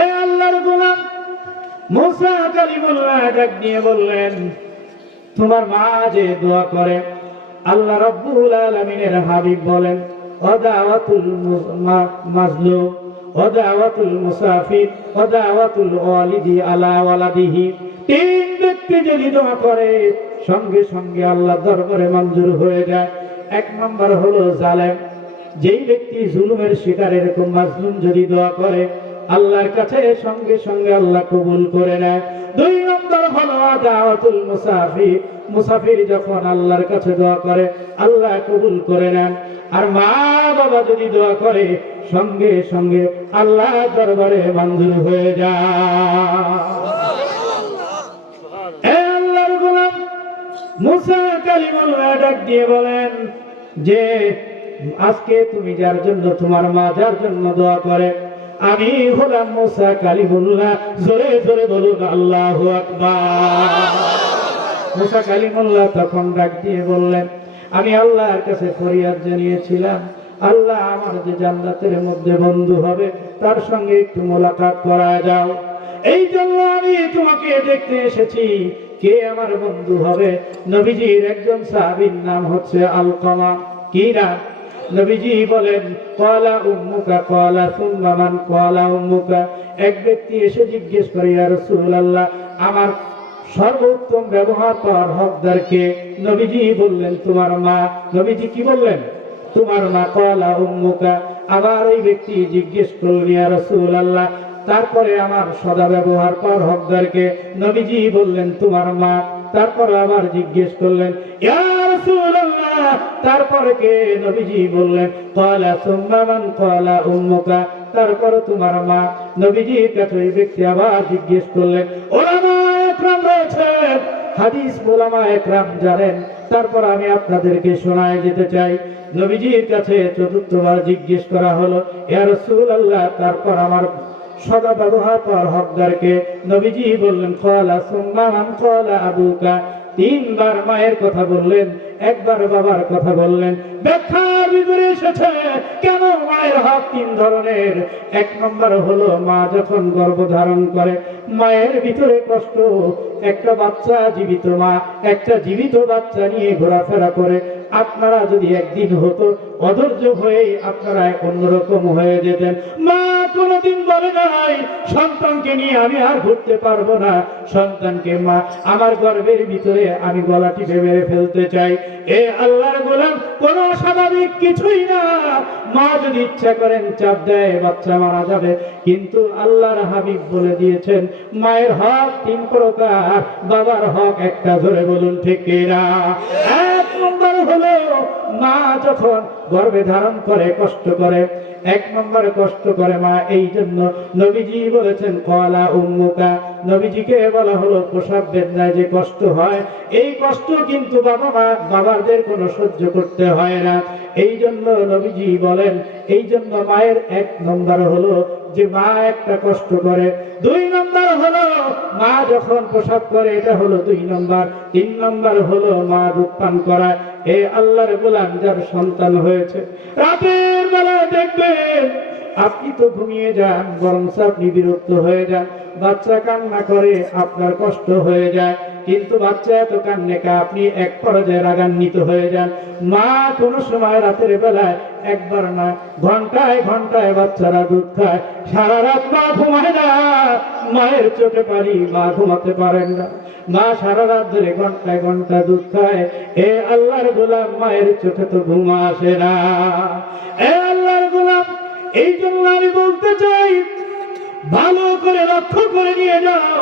এ আল্লাহর গোলাম মুসা কালিমুল্লাহ ডাক দিয়ে বললেন, তোমার মা যে দোয়া করে, আল্লাহ রাব্বুল আলামিনের হাবিব বলেন, ওয়াদাওয়াতুল মাজলুম ওয়াদাওয়াতুল মুসাফির ওয়াদাওয়াতুল ওয়ালিদি আলা ওয়ালাদিহি, তিন ব্যক্তি যদি দোয়া করে সঙ্গে সঙ্গে আল্লাহ দরবারে মঞ্জুর হয়ে যায়। এক নম্বর হলো জালেম, যেই ব্যক্তি জুলুমের শিকার, এরকম মাজলুম যদি দোয়া করে আল্লাহর কাছে সঙ্গে সঙ্গে আল্লাহ কবুল করে নেয়। দুই নম্বর হলো দাওয়াতুল মুসাফির, মুসাফির যখন আল্লাহর কাছে দোয়া করে আল্লাহ কবুল করে নেন। আর মা বাবা যদি দোয়া করে সঙ্গে সঙ্গে আল্লাহ দরবারে মঞ্জুর হয়ে যায়। আল্লাহর গোলাম মুসা কালিমুল্লাহ ডাক দিয়ে বলেন যে আজকে তুমি যার জন্য, তোমার মা যার জন্য দোয়া করে, আমি হলাম মুসা কালিমুল্লাহ, জোরে জোরে বলুন আল্লাহু আকবার। মুসা কালিমুল্লাহ তখন ডাক দিয়ে বললেন, আমি আল্লাহর কাছে ফরিয়াদ জানিয়েছিলাম, আল্লাহ আমার যে জান্নাতের মধ্যে বন্ধু হবে তার সঙ্গে একটু মোলাকাত করা যাও, এই জন্য আমি তোমাকে দেখতে এসেছি, কে আমার বন্ধু হবে। নবীজির একজন সাহাবীর নাম হচ্ছে আলকামা। কি নাম? নবীজি বলেন, ক্বালা উম্মুকা, ক্বালা সুম্মা মান, ক্বালা উম্মুকা। এক ব্যক্তি এসে জিজ্ঞেস করে, ইয়া রাসূলুল্লাহ, আমার সর্বোত্তম ব্যবহার পাওয়ার হকদার কে? নবীজি বললেন, তোমার মা। নবীজি কি বললেন? তোমার মা। ক্বালা উম্মুকা। আবার ওই ব্যক্তি জিজ্ঞেস করলেন, ইয়া রাসূলুল্লাহ, তারপরে আমার সদা ব্যবহার পাওয়ার হকদার কে? নবীজি বললেন, তোমার মা। তারপর আবার জিজ্ঞেস করলেন, ইয়া রাসূলুল্লাহ, তারপরে কে? নবীজি বললেন, ক্বালা সুম্মা মান, ক্বালা উম্মুকা, তারপর তোমার মা। নবীজির কাছে ওই ব্যক্তি আবার জিজ্ঞেস করলেন। উলামা একরাম রয়েছেন, হাদিস উলামা একরাম জানেন, তারপর আমি আপনাদেরকে শোনায় যেতে চাই। নবীজির কাছে চতুর্থবার জিজ্ঞেস করা হলো, ইয়া রাসূলুল্লাহ, তারপর আমার সদা ব্যবহার পাওয়ার হকদারকে? নবীজি বললেন, ক্বালা সুম্মা মান, ক্বালা আবুকা। তিনবার মায়ের কথা বললেন, একবার বাবার কথা বললেন। ব্যাখ্যার ভিতরে এসেছে কেন মায়ের হক তিন ধরনের। এক নম্বর হলো মা যখন গর্ভধারণ করে মায়ের ভিতরে কষ্ট, একটা বাচ্চা জীবিত মা একটা জীবিত বাচ্চা নিয়ে ঘোরাফেরা করে। আপনারা যদি একদিন হতো অধৈর্য হয়ে আপনারা অন্যরকম হয়ে যেতেন। মা কোনদিন বলে নাই সন্তানকে নিয়ে আমি আর ঘুরতে পারবো না, সন্তানকে মা আমার গর্ভের ভিতরে আমি গলা টিপে মেরে ফেলতে চাই। এ আল্লাহর গোলাম, কোন অস্বাভাবিক কিছুই না। মা যদি ইচ্ছা করেন চাপ দেয় বাচ্চা মারা যাবে, কিন্তু আল্লাহর হাবিব বলে দিয়েছেন মায়ের হক তিন প্রকার, বাবার হক একটা। ধরে বলুন ঠিক না? এক নম্বর হলো মা যখন গর্ভে ধারণ করে কষ্ট করে, এক নম্বর কষ্ট করে মা। এই জন্য নবীজি বলেছেন ক্বালা উম্মুকা। নবীজিকে বলা হলো প্রসব বেদনায় যে কষ্ট হয়, এই কষ্ট কিন্তু বাবাদের কোনো সহ্য করতে হয় না। এই জন্য নবীজি বলেন, এই জন্য মায়ের এক নম্বর হলো যে মা একটা কষ্ট করে। দুই নম্বর হলো মা যখন প্রসব করে, এটা হলো দুই নম্বর। তিন নম্বর হলো মা দুধ পান করায়। এ আল্লাহর গোলাম, যার সন্তান হয়েছে রাতের বেলায় দেখবেন আপনি তো ঘুমিয়ে যান, বরং আপনি বিরক্ত হয়ে যান, বাচ্চা কান্না করে আপনার কষ্ট হয়ে যায়, কিন্তু বাচ্চা এত কান্নে কা আপনি এক পর্যায়ে রাগান্বিত হয়ে যান। মা কোন সময় রাতের বেলায় একবার না ঘন্টায় ঘন্টায় বাচ্চারা দুধ খায়, সারা রাত মা ঘুমায় না, মায়ের চোখে পানি, মা ঘুমাতে পারেন না, মা সারা রাত ধরে ঘন্টায় ঘন্টা দুধ খায়। এ আল্লাহর গোলাম, মায়ের চোখে তো ঘুম আসে না। এ আল্লাহর গোলাম, এই জন্য আমি বলতে চাই, ভালো করে লক্ষ্য করে নিয়ে যাও।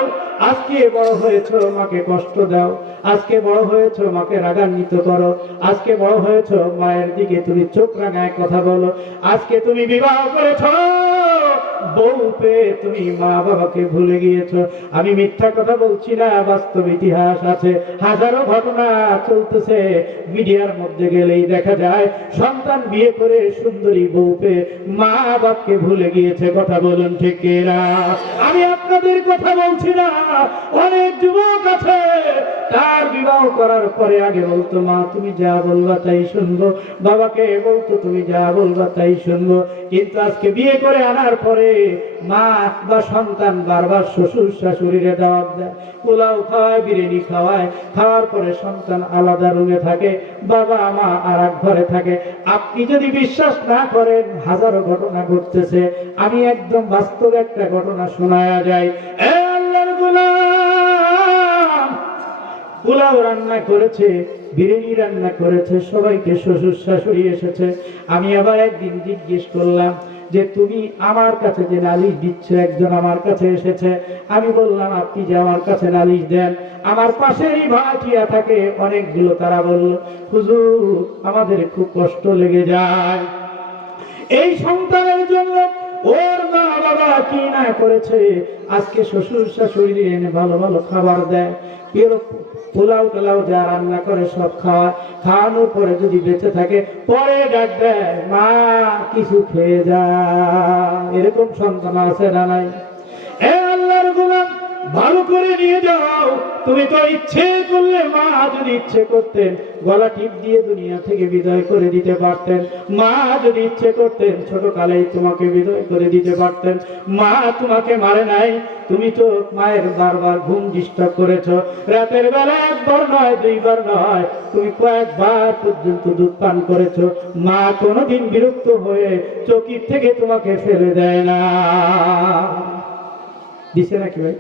আজকে বড় হয়েছ মাকে কষ্ট দাও, আজকে বড় হয়েছ মাকে রাগান্বিত করো, আজকে বড় হয়েছ মায়ের দিকে তুমি চোখ রাঙায় কথা বলো, আজকে তুমি বিবাহ করেছ বউ পেয়ে তুমি মা বাবাকে ভুলে গিয়েছো। আমি মিথ্যা কথা বলছি না, বাস্তব ইতিহাস আছে, হাজারো ঘটনা চলতেছে। মিডিয়ার মধ্যে গেলেই দেখা যায় সন্তান বিয়ে করে সুন্দরী বউ পেয়ে মা বাপকে ভুলে গিয়েছে। কথা বলুন ঠিক কিনা? আমি আপনাদের কথা বলছি না, অনেক যুবক আছে তার বিবাহ করার পরে আগে বলতো মা তুমি যা বলবা তাই শুনবো, বাবাকে বলতো তুমি যা বলবা তাই শুনবো, কিন্তু আজকে বিয়ে করে আনার পরে মা বা সন্তান বারবার শ্বশুর শাশুড়িরে দাওয়াত দেয়, পোলাও খাওয়ায়, বিরিয়ানি খাওয়ায়, খাওয়ার পরে সন্তান আলাদা রুমে থাকে, বাবা মা আর এক ঘরে থাকে। আপনি যদি বিশ্বাস না করেন, হাজারো ঘটনা ঘটতেছে। আমি একদম বাস্তব একটা ঘটনা শোনায়া যায়। এ আল্লাহর গোলাম, পোলাও রান্না করেছে, বিরিয়ানি রান্না করেছে, সবাইকে শ্বশুর শাশুড়ি এসেছে। আমি আবার একদিন জিজ্ঞেস করলাম যে তুমি আমার কাছে যে নালিশ দিচ্ছ, একজন আমার কাছে এসেছে। আমি বললাম আপনি যে আমার কাছে নালিশ দেন, আমার পাশেরই ভাড়াটিয়া থাকে অনেকগুলো, তারা বলল হুজুর আমাদের খুব কষ্ট লেগে যায়, এই সন্তানের জন্য ওর মা বাবা কি না করেছে। আজকে শ্বশুর শাশুড়ি এনে ভালো ভালো খাবার দেয়, পোলাও টোলাও যা রান্না করে সব খাওয়ানোর পরে যদি বেঁচে থাকে পরে ডাক দেয় মা কিছু খেয়ে যা। এরকম সন্তান আছে না নাই? এ আল্লাহর গোলাম, ভালো করে নিয়ে যাও। তুমি তো ইচ্ছে করলে মা যদি ইচ্ছে করতেন গলা টিপ দিয়ে দুনিয়া থেকে বিদায় করে দিতে পারতেন, মা যদি ইচ্ছে করতেন ছোট কালেই তোমাকে বিদায় করে দিতে পারতেন। মা তোমাকে মারে নাই, তুমি তো মায়ের বারবার ঘুম ডিস্টার্ব করেছো, রাতের বেলা একবার নয় দুইবার নয়, তুমি কয়েকবার পর্যন্ত দুধ পান করেছো। মা কোনোদিন বিরক্ত হয়ে চকির থেকে তোমাকে ফেলে দেয় না, দিছে নাকি ভাই?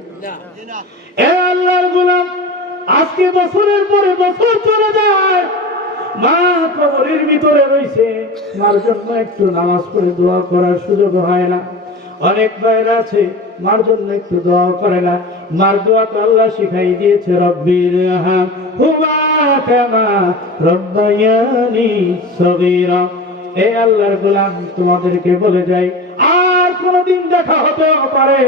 এ আল্লাহর গোলাম, আজকে বছরের পরে বছর চলে যায়, মা কবরের ভিতরে রয়েছে, মার জন্য একটু নামাজ পড়ে দোয়া করার সুযোগ হয় না। অনেক ভাইরা আছে মার জন্য একটু দোয়া করে না। মার দোয়া তো আল্লাহ শিখাই দিয়েছে, রব্বিরহামহুমা কামা রব্বায়ানি সগীরা। এ আল্লাহর গোলাম, তোমাদেরকে বলে যাই, আর কোনদিন দেখা হতে পারে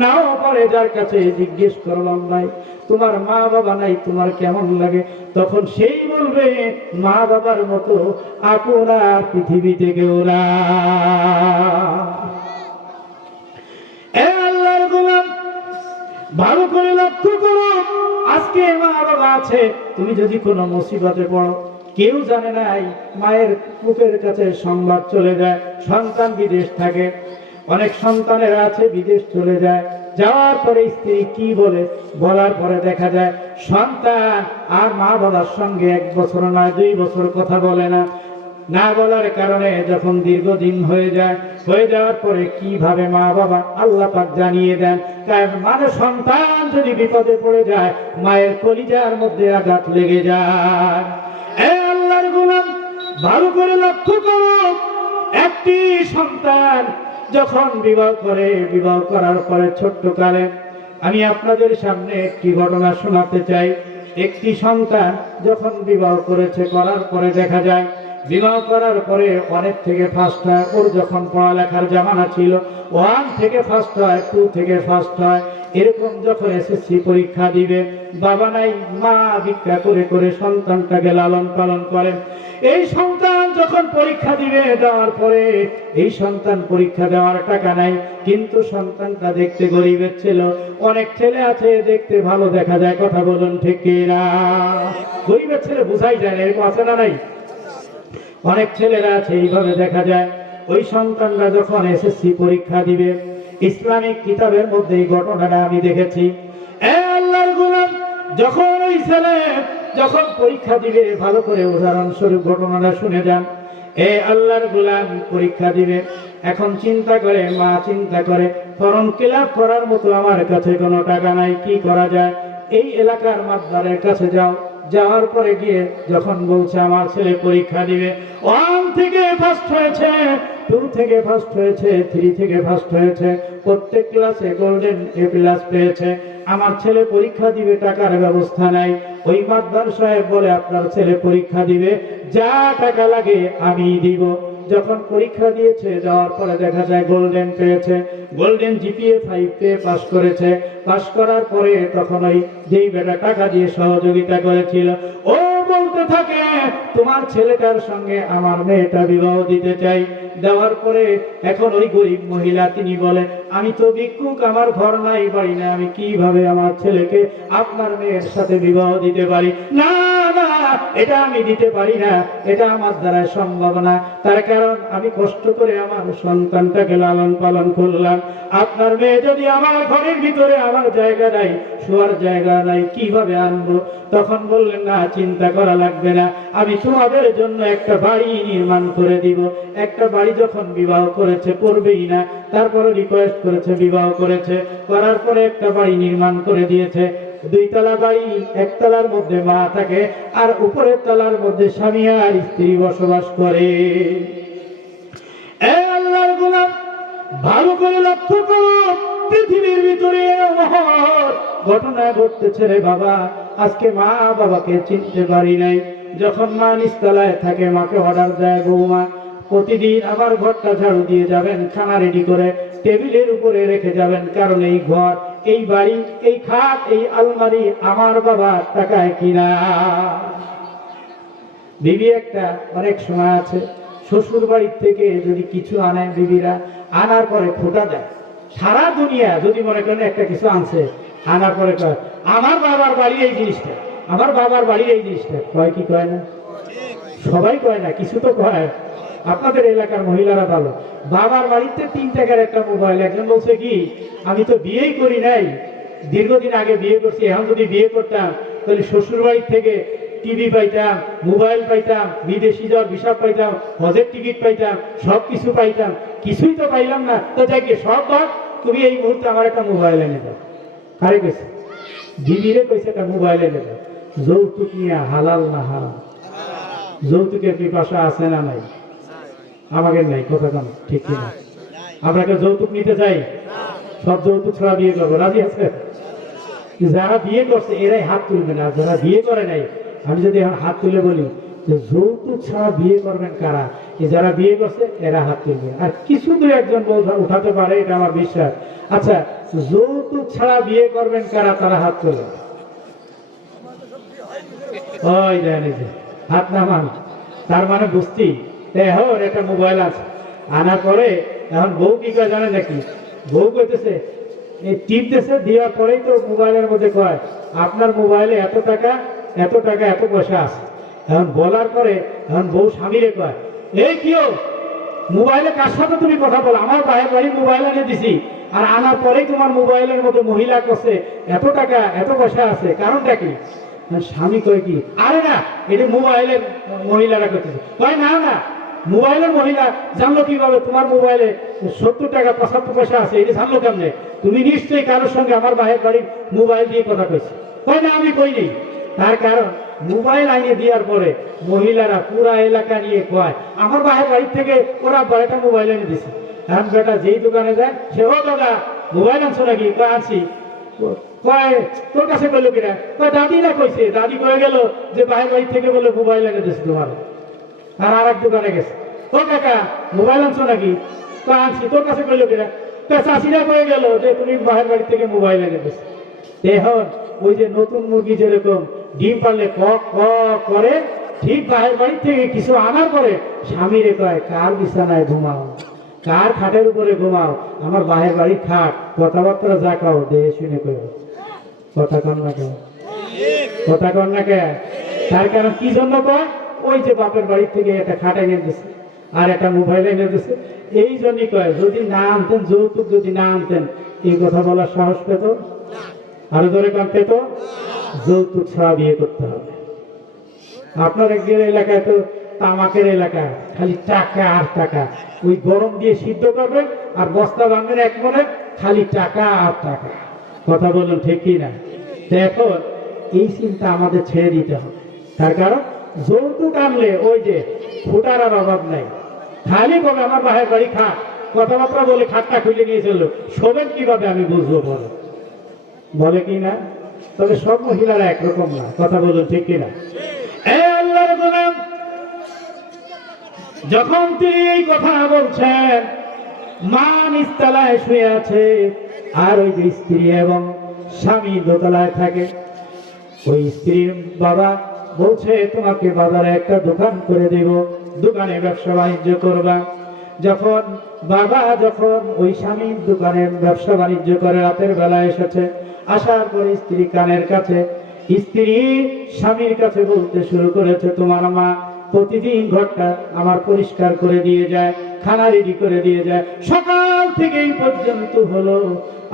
নাও পারে, যার কাছে জিজ্ঞেস করলাম ভাই তোমার মা বাবা নাই, তোমার কেমন লাগে? তখন সেই বলবে মা বাবার মতো আপনা পৃথিবীতে কেউ না। এ আল্লাহর গোলাম, ভালো করে লক্ষ্য করো, আজকে মা বাবা আছে, তুমি যদি কোনো মুসিবতে পড়ো, কেউ জানে নাই, মায়ের মুখের কাছে সংবাদ চলে যায় সন্তান বিদেশ থাকে। অনেক সন্তানের আছে বিদেশ চলে যায়, যাওয়ার পরে স্ত্রী কি বলে, বলার পরে দেখা যায় সন্তান আর মা বাবার সঙ্গে 1 বছর নয় 2 বছর কথা বলে না। না বলার কারণে যখন দীর্ঘদিন হয়ে যাওয়ার পরে কিভাবে মা বাবা আল্লাহ পাক জানিয়ে দেন, কারণ মানে সন্তান যদি বিপদে পড়ে যায় মায়ের কলিজার মধ্যে আঘাত লেগে যায়। এ আল্লাহর গোলাম, ভালো করে লক্ষ্য করো, একটি সন্তান যখন বিবাহ করে, বিবাহ করার পরে ছোট্ট কালে, আমি আপনাদের সামনে একটি ঘটনা শোনাতে চাই। একটি সন্তান যখন বিবাহ করেছে, করার পরে দেখা যায় বিবাহ করার পরে অনেক থেকে ফার্স্ট হয়। ওর যখন পড়ালেখার জামানা ছিল 1 থেকে ফার্স্ট হয়, 2 থেকে ফার্স্ট হয়। এরকম যখন এসএসসি পরীক্ষা দিবে, বাবা নাই, মা ভিক্ষা করে করে সন্তানটাকে লালন পালন করে। এই সন্তান যখন পরীক্ষা দিবে, দেওয়ার পরে এই সন্তান পরীক্ষা দেওয়ার টাকা নাই, কিন্তু সন্তানটা দেখতে গরিবের ছিল। অনেক ছেলে আছে দেখতে ভালো দেখা যায়, কথা বলুন ঠিক কিনা? গরিবের ছেলে বুঝাই যায় না, এরকম আছে না নাই? অনেক ছেলেরা আছে এইভাবে দেখা যায়। ওই সন্তানরা যখন এসএসসি পরীক্ষা দিবে, ইসলামিক কিতাবের মধ্যে এই ঘটনাটা আমি দেখেছি। এ আল্লাহর গোলাম, যখন ওই ছেলে যখন পরীক্ষা দিবে, ভালো করে উদাহরণস্বরূপ ঘটনাটা শুনে যান। এ আল্লাহর গোলাম পরীক্ষা দিবে, এখন চিন্তা করে, মা চিন্তা করে, ফর্ম ফিল আপ করার মতো আমার কাছে কোনো টাকা নাই, কি করা যায়? এই এলাকার মাদ্রাসার কাছে যাও। যাওয়ার পরে গিয়ে যখন বলছে আমার ছেলে পরীক্ষা দিবে, 1 থেকে ফার্স্ট হয়েছে, 2 থেকে ফার্স্ট হয়েছে, 3 থেকে ফার্স্ট হয়েছে, প্রত্যেক ক্লাসে গোল্ডেন A+ পেয়েছে, আমার ছেলে পরীক্ষা দিবে, টাকার ব্যবস্থা নাই। ওই মাদ্রাসা সাহেব বলে আপনার ছেলে পরীক্ষা দিবে, যা টাকা লাগে আমি দিব। যখন পরীক্ষা দিয়েছে, দেওয়ার পরে দেখা যায় গোল্ডেন পেয়েছে, গোল্ডেন জিপিএ 5 পেয়ে পাস করেছে। পাস করার পরে তখন ওই যেই বেটা টাকা দিয়ে সহযোগিতা করেছিল ও বলতে থাকে, তোমার ছেলেটার সঙ্গে আমার মেয়েটা বিবাহ দিতে চাই। দেওয়ার পরে এখন ওই গরিব মহিলা তিনি বলে, আমি তো ভিক্ষুক, আমার ঘর নাই বাড়ি না, আমি কিভাবে আমার ছেলেকে আপনার মেয়ের সাথে বিবাহ দিতে পারি? না না, এটা আমি দিতে পারি না, এটা আমার দ্বারা সম্ভব না। তার কারণ আমি কষ্ট করে আমার সন্তানটাকে লালন পালন করলাম, আপনার মেয়ে যদি আমার ঘরের ভিতরে আমার জায়গা নাই, শোয়ার জায়গা নাই, কিভাবে আনবো? তখন বললেন, না চিন্তা করা লাগবে না, আমি তোমাদের জন্য একটা বাড়ি নির্মাণ করে দিব। একটা বাড়ি যখন বিবাহ করেছে, করবেই না, তারপরে রিকোয়েস্ট করেছে, বিবাহ করেছে, করার পরে একটা বাড়ি নির্মাণ করে দিয়েছে। 2 তলা বাড়ি, 1 তলার মধ্যে মা থাকে, আর উপরের তলার মধ্যে স্বামী আর স্ত্রী বসবাস করে। আল্লাহর গোলাম, ভালো করে লক্ষ্য করো, পৃথিবীর ভিতরে ঘটনা ঘটতেছে রে বাবা। আজকে মা বাবাকে চিনতে পারি নাই। যখন মা নিচতলায় থাকে, মাকে অর্ডার দেয়, বৌমা প্রতিদিন আমার ঘরটা ঝাড়ু দিয়ে যাবেন, খানা রেডি করে টেবিলের উপরে রেখে যাবেন, কারণ এই ঘর, এই বাড়ি, এই খাট, এই আলমারি আমার বাবার টাকায় কিনা। বিবি একটা অনেক সময় আছে, শ্বশুর বাড়ির থেকে যদি কিছু আনে বিবিরা, আনার পরে খোটা দেয়। সারা দুনিয়া যদি মনে করেন একটা কিছু আনছে, আনার পরে কয়, আমার বাবার বাড়ি এই জিনিসটা, আমার বাবার বাড়ি এই জিনিসটা। কয় কি কয় না? সবাই কয় না, কিছু তো কয়। আপনাদের এলাকার মহিলারা ভালো, বাবার বাড়িতে 3 টাকার একটা মোবাইল। একজন বলছে কি, আমি তো বিয়েই করি নাই, দীর্ঘদিন আগে বিয়ে করছি, এখন যদি বিয়ে করতাম তাহলে শ্বশুর বাড়ির থেকে টিভি পাইতাম, মোবাইল পাইতাম, বিদেশি যাওয়ার ভিসা পাইতাম, হজের টিকিট পাইতাম, সব কিছু পাইতাম, কিছুই তো পাইলাম না। তো যাই সব বাদ, তুমি এই মুহূর্তে আমার একটা মোবাইল এনে দাও। কারে কইছে? বিবিরে কইছে একটা মোবাইল এনে দাও। যৌতুক নিয়ে হালাল না হারাম? যৌতুকের পিপাসা আছে না নাই? আমাদের নাই, কথা কম ঠিক কিনা? আপনাকে যৌতুক নিতে চাই, সব যৌতুক ছাড়া বিয়ে করবো, রাজি আছে? যারা বিয়ে করছে এরাই হাত তুলবে না, যারা বিয়ে করে নাই, আমি যদি এখন হাত তুলে বলি যে যৌতুক ছাড়া বিয়ে করবেন কারা, যারা বিয়ে করছে এরা হাত তুলবে। আর কিছু 2-1 জন উঠাতে পারে, এটা আমার বিশ্বাস। আচ্ছা, যৌতুক ছাড়া বিয়ে করবেন কারা, তারা হাত তোলে। ওই জানি যে হাত নামান, তার মানে বুঝতি এখন একটা মোবাইল আছে। আনার পরে এখন বউ কি করে জানে নাকি? বউ কইতেছে, এই টিপতেছে, দেওয়ার পরেই তো মোবাইলের মধ্যে কয়, আপনার মোবাইলে এত টাকা, এত টাকা, এত পয়সা আছে। এখন বলার পরে এখন বউ স্বামীরে কয়, এই কিও মোবাইলে কার সাথে তুমি কথা বলো? আমার ভাইয়ের বাড়ি মোবাইল এনে দিছি, আর আনার পরেই তোমার মোবাইলের মধ্যে মহিলা করছে এত টাকা, এত পয়সা আছে, কারণটা কি? স্বামী কয় কি, আরে না, এটা মোবাইলের মহিলারা করতেছে। কয় না না, মোবাইলের মহিলা জানলো কিভাবে তোমার মোবাইলে 70 টাকা 75 পয়সা আছে? এটা জানলো কেমনে? তুমি নিশ্চয়ই কারোর সঙ্গে আমার ভাইয়ের বাড়ির মোবাইল দিয়ে কথা কইছে। কয় না, আমি কইনি। তার কারণ মোবাইল আইনে দেওয়ার পরে মহিলারা পুরা এলাকা নিয়ে কয়, আমার ভাইয়ের বাড়ির থেকে ওরা একটা মোবাইল এনে দিছে। এখন বেটা যেই দোকানে যায়, সে, ও দাদা মোবাইল আনছো নাকি? কয় আনছি। কয় তোর কাছে বললো কিনা? কয় দাদি না কইছে। দাদি কয়ে গেল যে ভাইয়ের বাড়ির থেকে বলে মোবাইল এনে দিছে তোমার। আর এক দোকানে গেছে, ও কাকা মোবাইল আনছো নাকি? কয় আনছি। তোর কাছে বললো কিনা? চাষিরা কয়ে গেল যে তুমি ভাইয়ের বাড়ির থেকে মোবাইল এনে দিছে। এখন ওই যে নতুন মুরগি যেরকম ডিম পারলে ক ক করে, ঠিক ভাইয়ের বাড়ির থেকে কিছু আনার পরে স্বামীরে কয়, কার বিছানায় ঘুমাও, কার খাটের উপরে ঘুমাও? আমার ভাইয়ের বাড়ির খাট। কথাবার্তা যা কাও দেহে শুনে কই, কথা কন না কে, কথা কন না কে? তার কারণ কি জন্য কয়? ওই যে বাপের বাড়ির থেকে একটা খাট এনে দিছে আর একটা মোবাইল এনে দিছে, এই জন্যই কয়। যদি না আনতেন, যৌতুক যদি না আনতেন, এই কথা বলার সাহস পেত? আরো ধরে কন পেত? যৌতুক ছাড়া বিয়ে করতে হবে। আপনার একদিন এলাকায় তো তামাকের এলাকা, খালি টাকা আর টাকা। ওই গরম দিয়ে সিদ্ধ করবেন আর বস্তা বাঁধবেন এক মনে, খালি টাকা আর টাকা। কথা বলুন ঠিক কি না? এখন এই চিন্তা আমাদের ছেড়ে দিতে হবে। তার কারণ যৌতুক আনলে ওই যে ফুটার আর অভাব নাই। খালি কবে আমার ভাইয়ের বাড়ি খাট, কথাবার্তা বলে খাটটা খুলে নিয়ে চললো, শোবেন কিভাবে আমি বুঝবো? বলে কি না? তবে সব মহিলারা একরকম না। কথা বলুন ঠিক কিনা? যখন তিনি এই কথা বলছেন, মা নিচতলায় শুয়ে আছে, আর ওই যে স্ত্রী এবং স্বামী দোতলায় থাকে। ওই স্ত্রীর বাবা বলছে, তোমাকে বাজারে একটা দোকান করে দেব, দোকানে ব্যবসা বাণিজ্য করবা। যখন ওই স্বামীর দোকানে ব্যবসা বাণিজ্য করে রাতের বেলা এসেছে, আসার পরে স্ত্রী কানের কাছে, স্ত্রী স্বামীর কাছে বলতে শুরু করেছে, তোমার মা প্রতিদিন ঘরটা আমার পরিষ্কার করে দিয়ে যায়, খানা রেডি করে দিয়ে যায়, সকাল থেকে এই পর্যন্ত হলো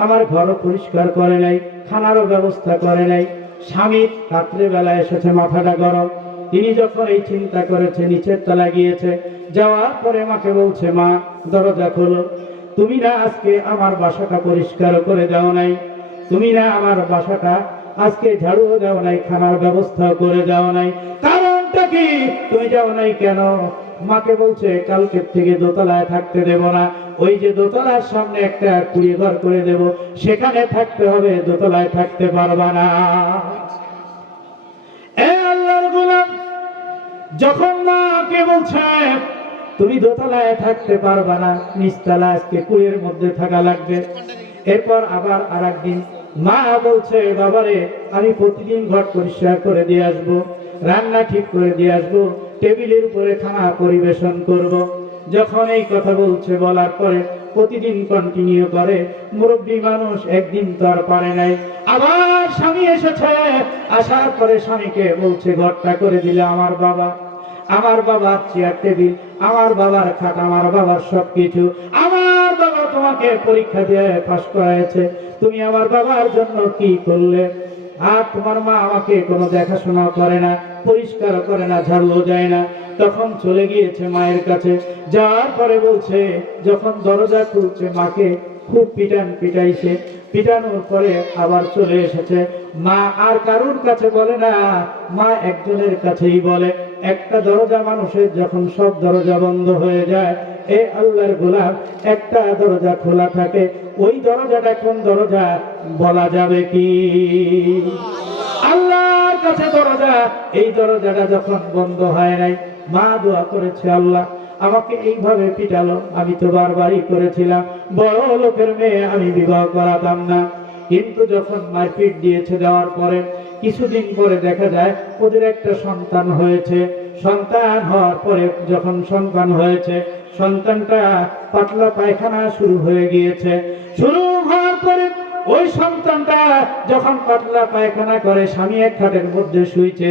আমার ঘরও পরিষ্কার করে নাই, খানারও ব্যবস্থা করে নাই। স্বামী রাত্রে বেলা এসেছে, মাথাটা গরম। তিনি যখন এই চিন্তা করেছে, নিচের তলায় গিয়েছে, যাওয়ার পরে মাকে বলছে, মা দরজা খোলো, তুমি না আজকে আমার বাসাটা পরিষ্কার করে দাও নাই, তুমি না আমার বাসাটা আজকে ঝাড়ুও দাও নাই, খানার ব্যবস্থা করে দাও নাই, কারণটা কি, তুমি যাও নাই কেন? মাকে বলছে, কালকের থেকে দোতলায় থাকতে দেব না, ওই যে দোতলার সামনে একটা কুড়ি ঘর করে দেব, সেখানে থাকতে হবে, দোতলায় থাকতে পারবা না। আল্লাহর গোলাম যখন মাকে বলছে, তুমি দোতলায় থাকতে পারবা না, নিচতলায় আজকে কুড়ির মধ্যে থাকা লাগবে। এরপর আবার আর একদিন মা বলছে, বাবারে আমি প্রতিদিন ঘর পরিষ্কার করে দিয়ে আসবো, রান্না ঠিক করে দিয়ে আসবো, টেবিলের উপরে খানা পরিবেশন করব। যখন এই কথা বলছে, বলার পরে প্রতিদিন কন্টিনিউ করে, মুরব্বী মানুষ একদিন তো আর পারে নাই। আবার স্বামী এসেছে, আসার পরে স্বামীকে বলছে, ঘরটা করে দিলে আমার বাবার চেয়ার টেবিল, আমার বাবার খাট, আমার বাবার সবকিছু, আমার বাবা তোমাকে পরীক্ষা দিয়ে পাস করাইছে, তুমি আমার বাবার জন্য কি করলে? আর তোমার মা আমাকে কোনো দেখাশোনা করে না, পরিষ্কার করে না, ঝাড়ুও দেয় না। তখন চলে গিয়েছে মায়ের কাছে, যাওয়ার পরে বলছে, যখন দরজা খুলছে, মাকে খুব পিটাইছে, পিটানোর পরে আবার চলে এসেছে। মা আর কারোর কাছে বলে না, মা একজনের কাছেই বলে। একটা দরজা মানুষের যখন সব দরজা বন্ধ হয়ে যায়, এ আল্লাহর গোলাম, একটা দরজা খোলা থাকে, ওই দরজাটা কোন দরজা বলা যাবে কি? আল্লাহর কাছে দরজা, এই দরজাটা যখন বন্ধ হয় নাই, মা দোয়া করেছে, আল্লাহ আমাকে এইভাবে পিটালো, আমি তো বারবারই করেছিলাম, বড় লোকের মেয়ে, আমি বিবাহ করাতাম না। কিন্তু যখন মারপিট দিয়েছে, দেওয়ার পরে কিছুদিন পরে দেখা যায় ওদের একটা সন্তান হয়েছে। সন্তান হওয়ার পরে যখন সন্তান হয়েছে, সন্তানটা পাতলা পায়খানা শুরু হয়ে গিয়েছে। শুরু হওয়ার পরে ওই সন্তানটা যখন পাতলা পায়খানা করে, স্বামী এক খাটের মধ্যে শুইছে,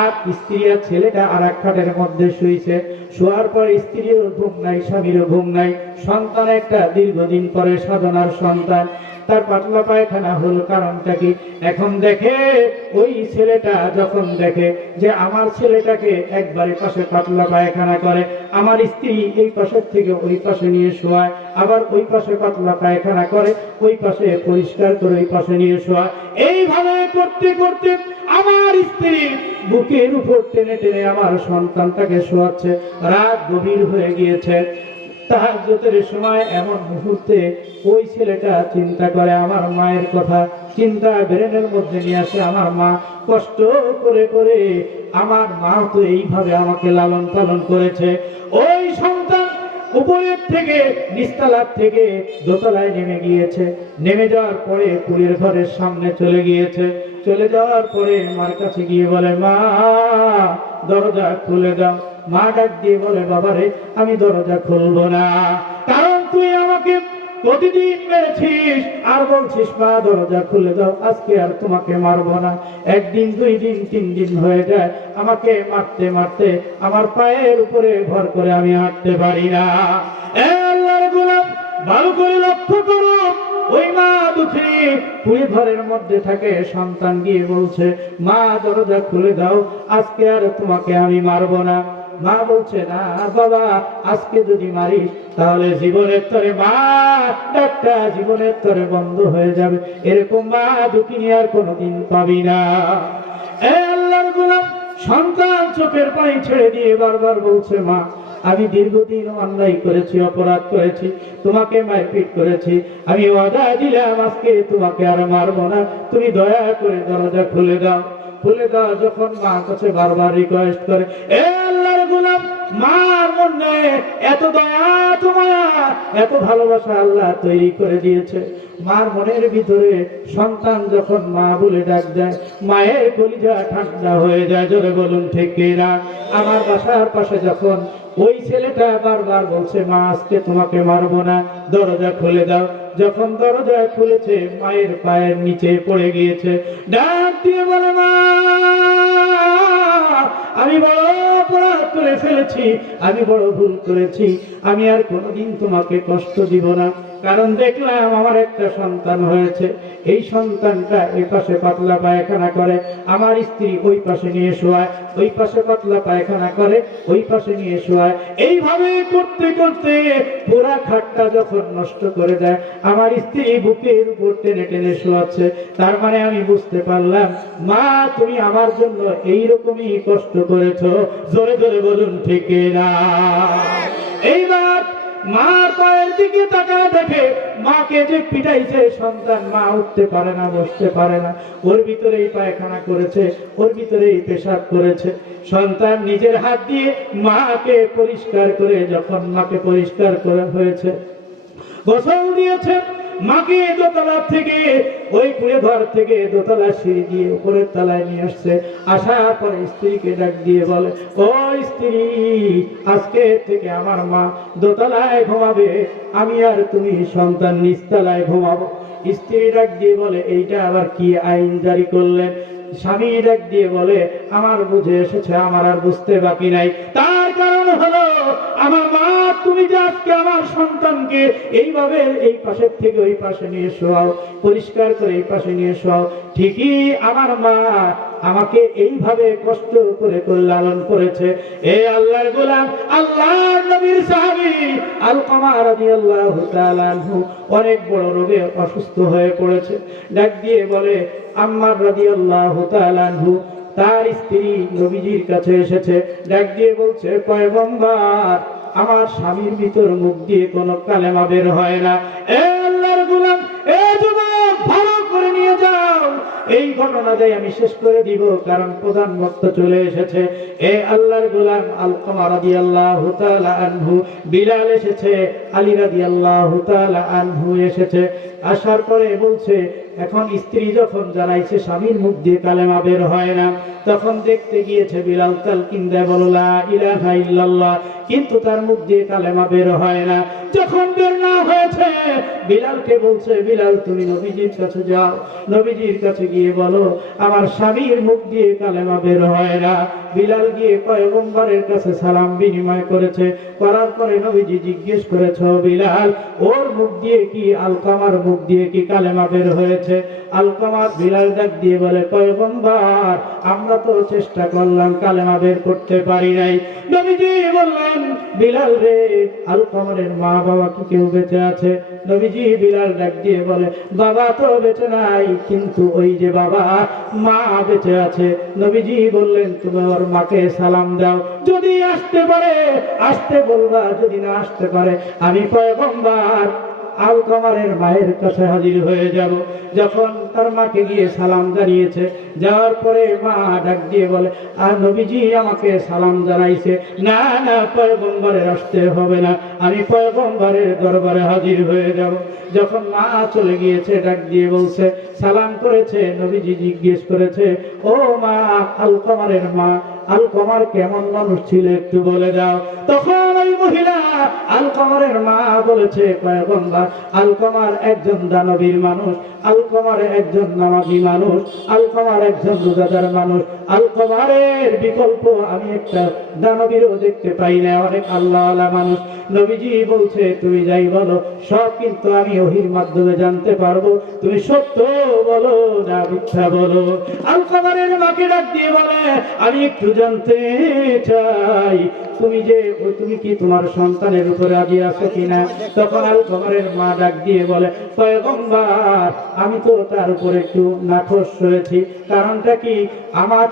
আর স্ত্রী আর ছেলেটা আর এক খাটের মধ্যে শুইছে। শোয়ার পর স্ত্রীর ঘুম নাই, স্বামীরও ঘুম নাই। সন্তান একটা দীর্ঘদিন পরে সাধনার সন্তান, তার পাতলা পায়খানা হলো, কারণটা কি? এখন দেখে ওই ছেলেটা, যখন দেখে যে আমার ছেলেটাকে একবারে পাশে পাতলা পায়খানা করে, আমার স্ত্রী এই পাশের থেকে ওই পাশে নিয়ে শোয়ায়, আবার ওই পাশে পাতলা পায়খানা করে, ওই পাশে পরিষ্কার করে ওই পাশে নিয়ে শোয়ায়, এইভাবে করতে করতে আমার স্ত্রী বুকের উপর টেনে টেনে আমার সন্তানটাকে শোয়াচ্ছে। রাত গভীর হয়ে গিয়েছে, তাহাজ্জুদের সময় এমন মুহূর্তে ওই ছেলেটা চিন্তা করে আমার মায়ের কথা, চিন্তা ব্রেনের মধ্যে নিয়ে আসে, আমার মা কষ্ট করে করে, আমার মা তো এইভাবে আমাকে লালন পালন করেছে। ওই সন্তান উপরের থেকে, নিচতলার থেকে দোতলায় নেমে গিয়েছে। নেমে যাওয়ার পরে কুড়ির ঘরের সামনে চলে গিয়েছে। চলে যাওয়ার পরে মার কাছে গিয়ে বলে, মা দরজা খুলে দাও। মা ডাক দিয়ে বলে, বাবারে আমি দরজা খুলবো না, কারণ তুই আমাকে প্রতিদিন মেরেছিস, আর বলছিস মা দরজা খুলে দাও, আজকে আর তোমাকে মারবো না। একদিন, 2 দিন, 3 দিন হয়ে যায়, আমাকে মারতে মারতে আমার পায়ের উপরে ভর করে আমি হাঁটতে পারি না। আল্লাহর গোলাম, ভালো করে লক্ষ্য করো, ওই মা দুঃখিনী কুড়ি ঘরের মধ্যে থাকে। সন্তান গিয়ে বলছে, মা দরজা খুলে দাও, আজকে আর তোমাকে আমি মারবো না। মা বলছে, না বাবা, আজকে যদি মারিস তাহলে জীবনের তরে, মা একটা জীবনের তরে বন্ধ হয়ে যাবে। এরকম মা দুঃখিনী আর কোনোদিন পাবি না। আল্লাহর গোলাম, সন্তান চোখের পানি ছেড়ে দিয়ে বারবার বলছে, মা আমি দীর্ঘদিন অন্যায় করেছি, অপরাধ করেছি, তোমাকে মারপিট করেছি, আমি ওয়াদা দিলাম আজকে তোমাকে আর মারবো না, তুমি দয়া করে দরজা খুলে দাও। খুলে দাও। যখন মা কাছে বারবার রিকোয়েস্ট করে, এ আল্লাহর গোলাম, মার মনে এত দয়া এত মায়া এত ভালোবাসা আল্লাহ তৈরি করে দিয়েছে। মার মনের ভিতরে সন্তান যখন মা বলে ডাক দেয়, মায়ের কলিজা ঠান্ডা হয়ে যায়। জোরে বলুন ঠিক কিনা? আমার বাসার পাশে যখন ওই ছেলেটা বারবার বলছে, মা আজকে তোমাকে মারবো না, দরজা খুলে দাও, যখন দরজা খুলেছে মায়ের পায়ের নিচে পড়ে গিয়েছে, ডাক দিয়ে বলে, মা আমি বড় অপরাধ করে ফেলেছি, আমি বড় ভুল করেছি, আমি আর কোনোদিন তোমাকে কষ্ট দিব না। কারণ দেখলাম আমার একটা সন্তান হয়েছে, এই সন্তানটা এই পাশে পাতলা পায়খানা করে, আমার স্ত্রী ওই পাশে নিয়ে শোয়ায়, ওই পাশে পাতলা পায়খানা করে, ওই পাশে নিয়ে শোয়ায়। এইভাবে করতে করতে পুরা খাটটা যখন নষ্ট করে দেয়, আমার স্ত্রী বুকের উপর টেনে টেনে শোয়াচ্ছে। তার মানে আমি বুঝতে পারলাম, মা তুমি আমার জন্য এইরকমই কষ্ট করেছো। জোরে জোরে বলুন ঠিক না? এইবার মার পায়ের দিকে তাকায় দেখে মাকে যে পিটাইছে সন্তান, মা উঠতে পারে না, বসতে পারে না, ওর ভিতরেই পায়খানা করেছে, ওর ভিতরেই পেশাব করেছে। সন্তান নিজের হাত দিয়ে মাকে পরিষ্কার করে, যখন মাকে পরিষ্কার করা হয়েছে, গোসল দিয়েছে, মাকে দোতলা থেকে ওই কুড়ে ঘর থেকে দোতলা সিঁড়ি দিয়ে উপরের তলায় নিয়ে আসছে। আসার পরে স্ত্রীকে ডাক দিয়ে বলে, ও স্ত্রী, আজকে থেকে আমার মা দোতলায় ঘুমাবে, আমি আর তুমি সন্তান নিচতলায় ঘুমাবো। স্ত্রী ডাক দিয়ে বলে, এইটা আবার কি আইন জারি করলেন? স্বামী ডাক দিয়ে বলে, আমার বুঝে এসেছে, আমার আর বুঝতে বাকি নাই। তার কারণ হলো, আমার মা তুমি যে আজকে আমার সন্তানকে এইভাবে এই পাশের থেকে ওই পাশে নিয়ে শোয়াও, পরিষ্কার করে এই পাশে নিয়ে শোয়াও, ঠিকই আমার মা আমাকে এইভাবে কষ্ট করে লালন করেছে। এ আল্লাহর গোলাম, আল্লাহর নবীর সাহাবী আলকামা রাদিয়াল্লাহু তাআলা আনহু অনেক বড় রোগে অসুস্থ হয়ে পড়েছে। ডাক দিয়ে বলে, আম্মার রাদিয়াল্লাহু তাআলা আনহু তার স্ত্রী নবীজির কাছে এসেছে, ডাক দিয়ে বলছে, পয়গম্বর, আমার স্বামীর ভিতর মুখ দিয়ে কোনো কালেমা বের হয় না। এ আল্লাহর গোলাম, এ যুবক, ভালো করে নিয়ে যাও, এই ঘটনাটাই আমি শেষ করে দিব, কারণ প্রধান বক্ত চলে এসেছে। এ আল্লাহর গোলাম আলকামা রাদিয়াল্লাহু তাআলা আনহু, বিলাল এসেছে, আলী রাদিয়াল্লাহু তাআলা আনহু এসেছে। আসার পরে বলছে, এখন স্ত্রী যখন জানাইছে স্বামীর মুখ দিয়ে কালেমা বের হয় না, তখন দেখতে গিয়েছে বিলাল তালকিন দেয়, বলো লা ইলাহা ইল্লাল্লাহ, কিন্তু তার মুখ দিয়ে কালেমা বের হয় না। যখন বের না হয়েছে, বিলালকে বলছে, বিলাল তুমি নবীজির কাছে যাও, নবীজির কাছে গিয়ে বলো আমার স্বামীর মুখ দিয়ে কালেমা বের হয় না। বিলাল গিয়ে পয়গম্বরের কাছে সালাম বিনিময় করেছে। করার পরে নবীজি জিজ্ঞেস করেছে, বিলাল, ওর মুখ দিয়ে কি আলকামার মুখ দিয়ে কি কালেমা বের হয়েছে? আলকামার বিলাল ডাক দিয়ে বলে, পয়গম্বর, আমরা তো চেষ্টা করলাম, কালেমা বের করতে পারি নাই। নবীজি বললেন, বিলাল রে, আলকামারের মা বাবা কি কেউ বেঁচে আছে? নবীজি বিলাল ডাক দিয়ে বলে, বাবা তো বেঁচে নাই, কিন্তু ওই যে বাবা, মা বেঁচে আছে। নবীজি বললেন, তুমি ওর মাকে সালাম দাও, যদি আসতে পারে আসতে বলবা, যদি না আসতে পারে আমি পয়গম্বর আলকামারের মায়ের কাছে হাজির হয়ে যাব। যখন তার মাকে গিয়ে সালাম জানিয়েছে, যাওয়ার পরে মা ডাক দিয়ে বলে, আর নবীজি আমাকে সালাম জানাইছে, না না, পয়গম্বরের আসতে হবে না, আমি পয়গম্বরের দরবারে হাজির হয়ে যাব। যখন মা চলে গিয়েছে, ডাক দিয়ে বলছে, সালাম করেছে, নবীজি জিজ্ঞেস করেছে, ও মা, আলকামারের মা, আলকামার কেমন মানুষ ছিল একটু বলে দাও। তখন ওই মহিলা আলকামারের মা বলেছে, পয়গম্বর, আলকামার একজন দানবীর মানুষ, আলকামার একজন নামাজি মানুষ, আলকামার একজন রোজাদার মানুষ, আলকামারের বিকল্প আমি একটা দানবীরও দেখতে পাই না, অনেক আল্লাহওয়ালা মানুষ। নবীজি বলছে, তুমি যাই বলো, সব কিন্তু আমি ওহীর মাধ্যমে জানতে পারবো, তুমি সত্য বলো না মিথ্যা বলো। আলকামারের মাকে ডাক দিয়ে বলে, আমি একটু জানতে চাই, তুমি কি তোমার সন্তানের উপরে রাজি আছো কিনা? তখন আলকামারের মা ডাক দিয়ে বলে, পয়গম্বর, আমি তো তার উপরে একটু নাখোশ হয়েছি। কারণটা কি? আমার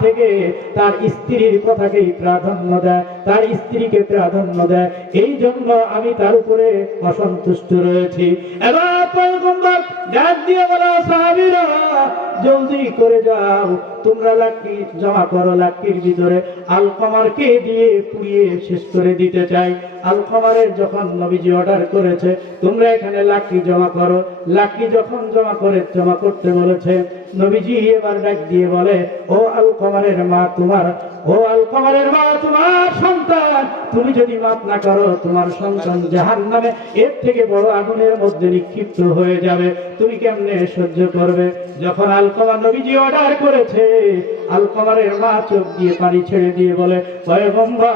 থেকে তার স্ত্রীর কথাকেই প্রাধান্য দেয়, তার স্ত্রীকে প্রাধান্য দেয়, এই জন্য আমি তার উপরে অসন্তুষ্ট রয়েছি। এবার পয়গম্বর ডাক দিয়ে বলে, সাহাবীরা জলদি করে যাও, তোমরা লাকড়ি জমা করো, লাকড়ির ভিতরে আলকমারকে দিয়ে পুড়িয়ে শেষ করে দিতে চাই। আলকমারের যখন নবীজি অর্ডার করেছে তোমরা এখানে লাকড়ি জমা করো, লাকড়ি যখন জমা করতে বলেছে, নবীজি এবার ডাক দিয়ে বলে, ও আলকমারের মা তোমার সন্তান, তুমি যদি মাফ না করো তোমার সন্তান জাহান্নামে এর থেকে বড় আগুনের মধ্যে নিক্ষিপ্ত হয়ে যাবে, তুমি কেমনে সহ্য করবে? যখন আলকমা নবীজি অর্ডার করেছে, আলকমারের মা চোখ দিয়ে পানি ছেড়ে দিয়ে বলে, পয়গম্বর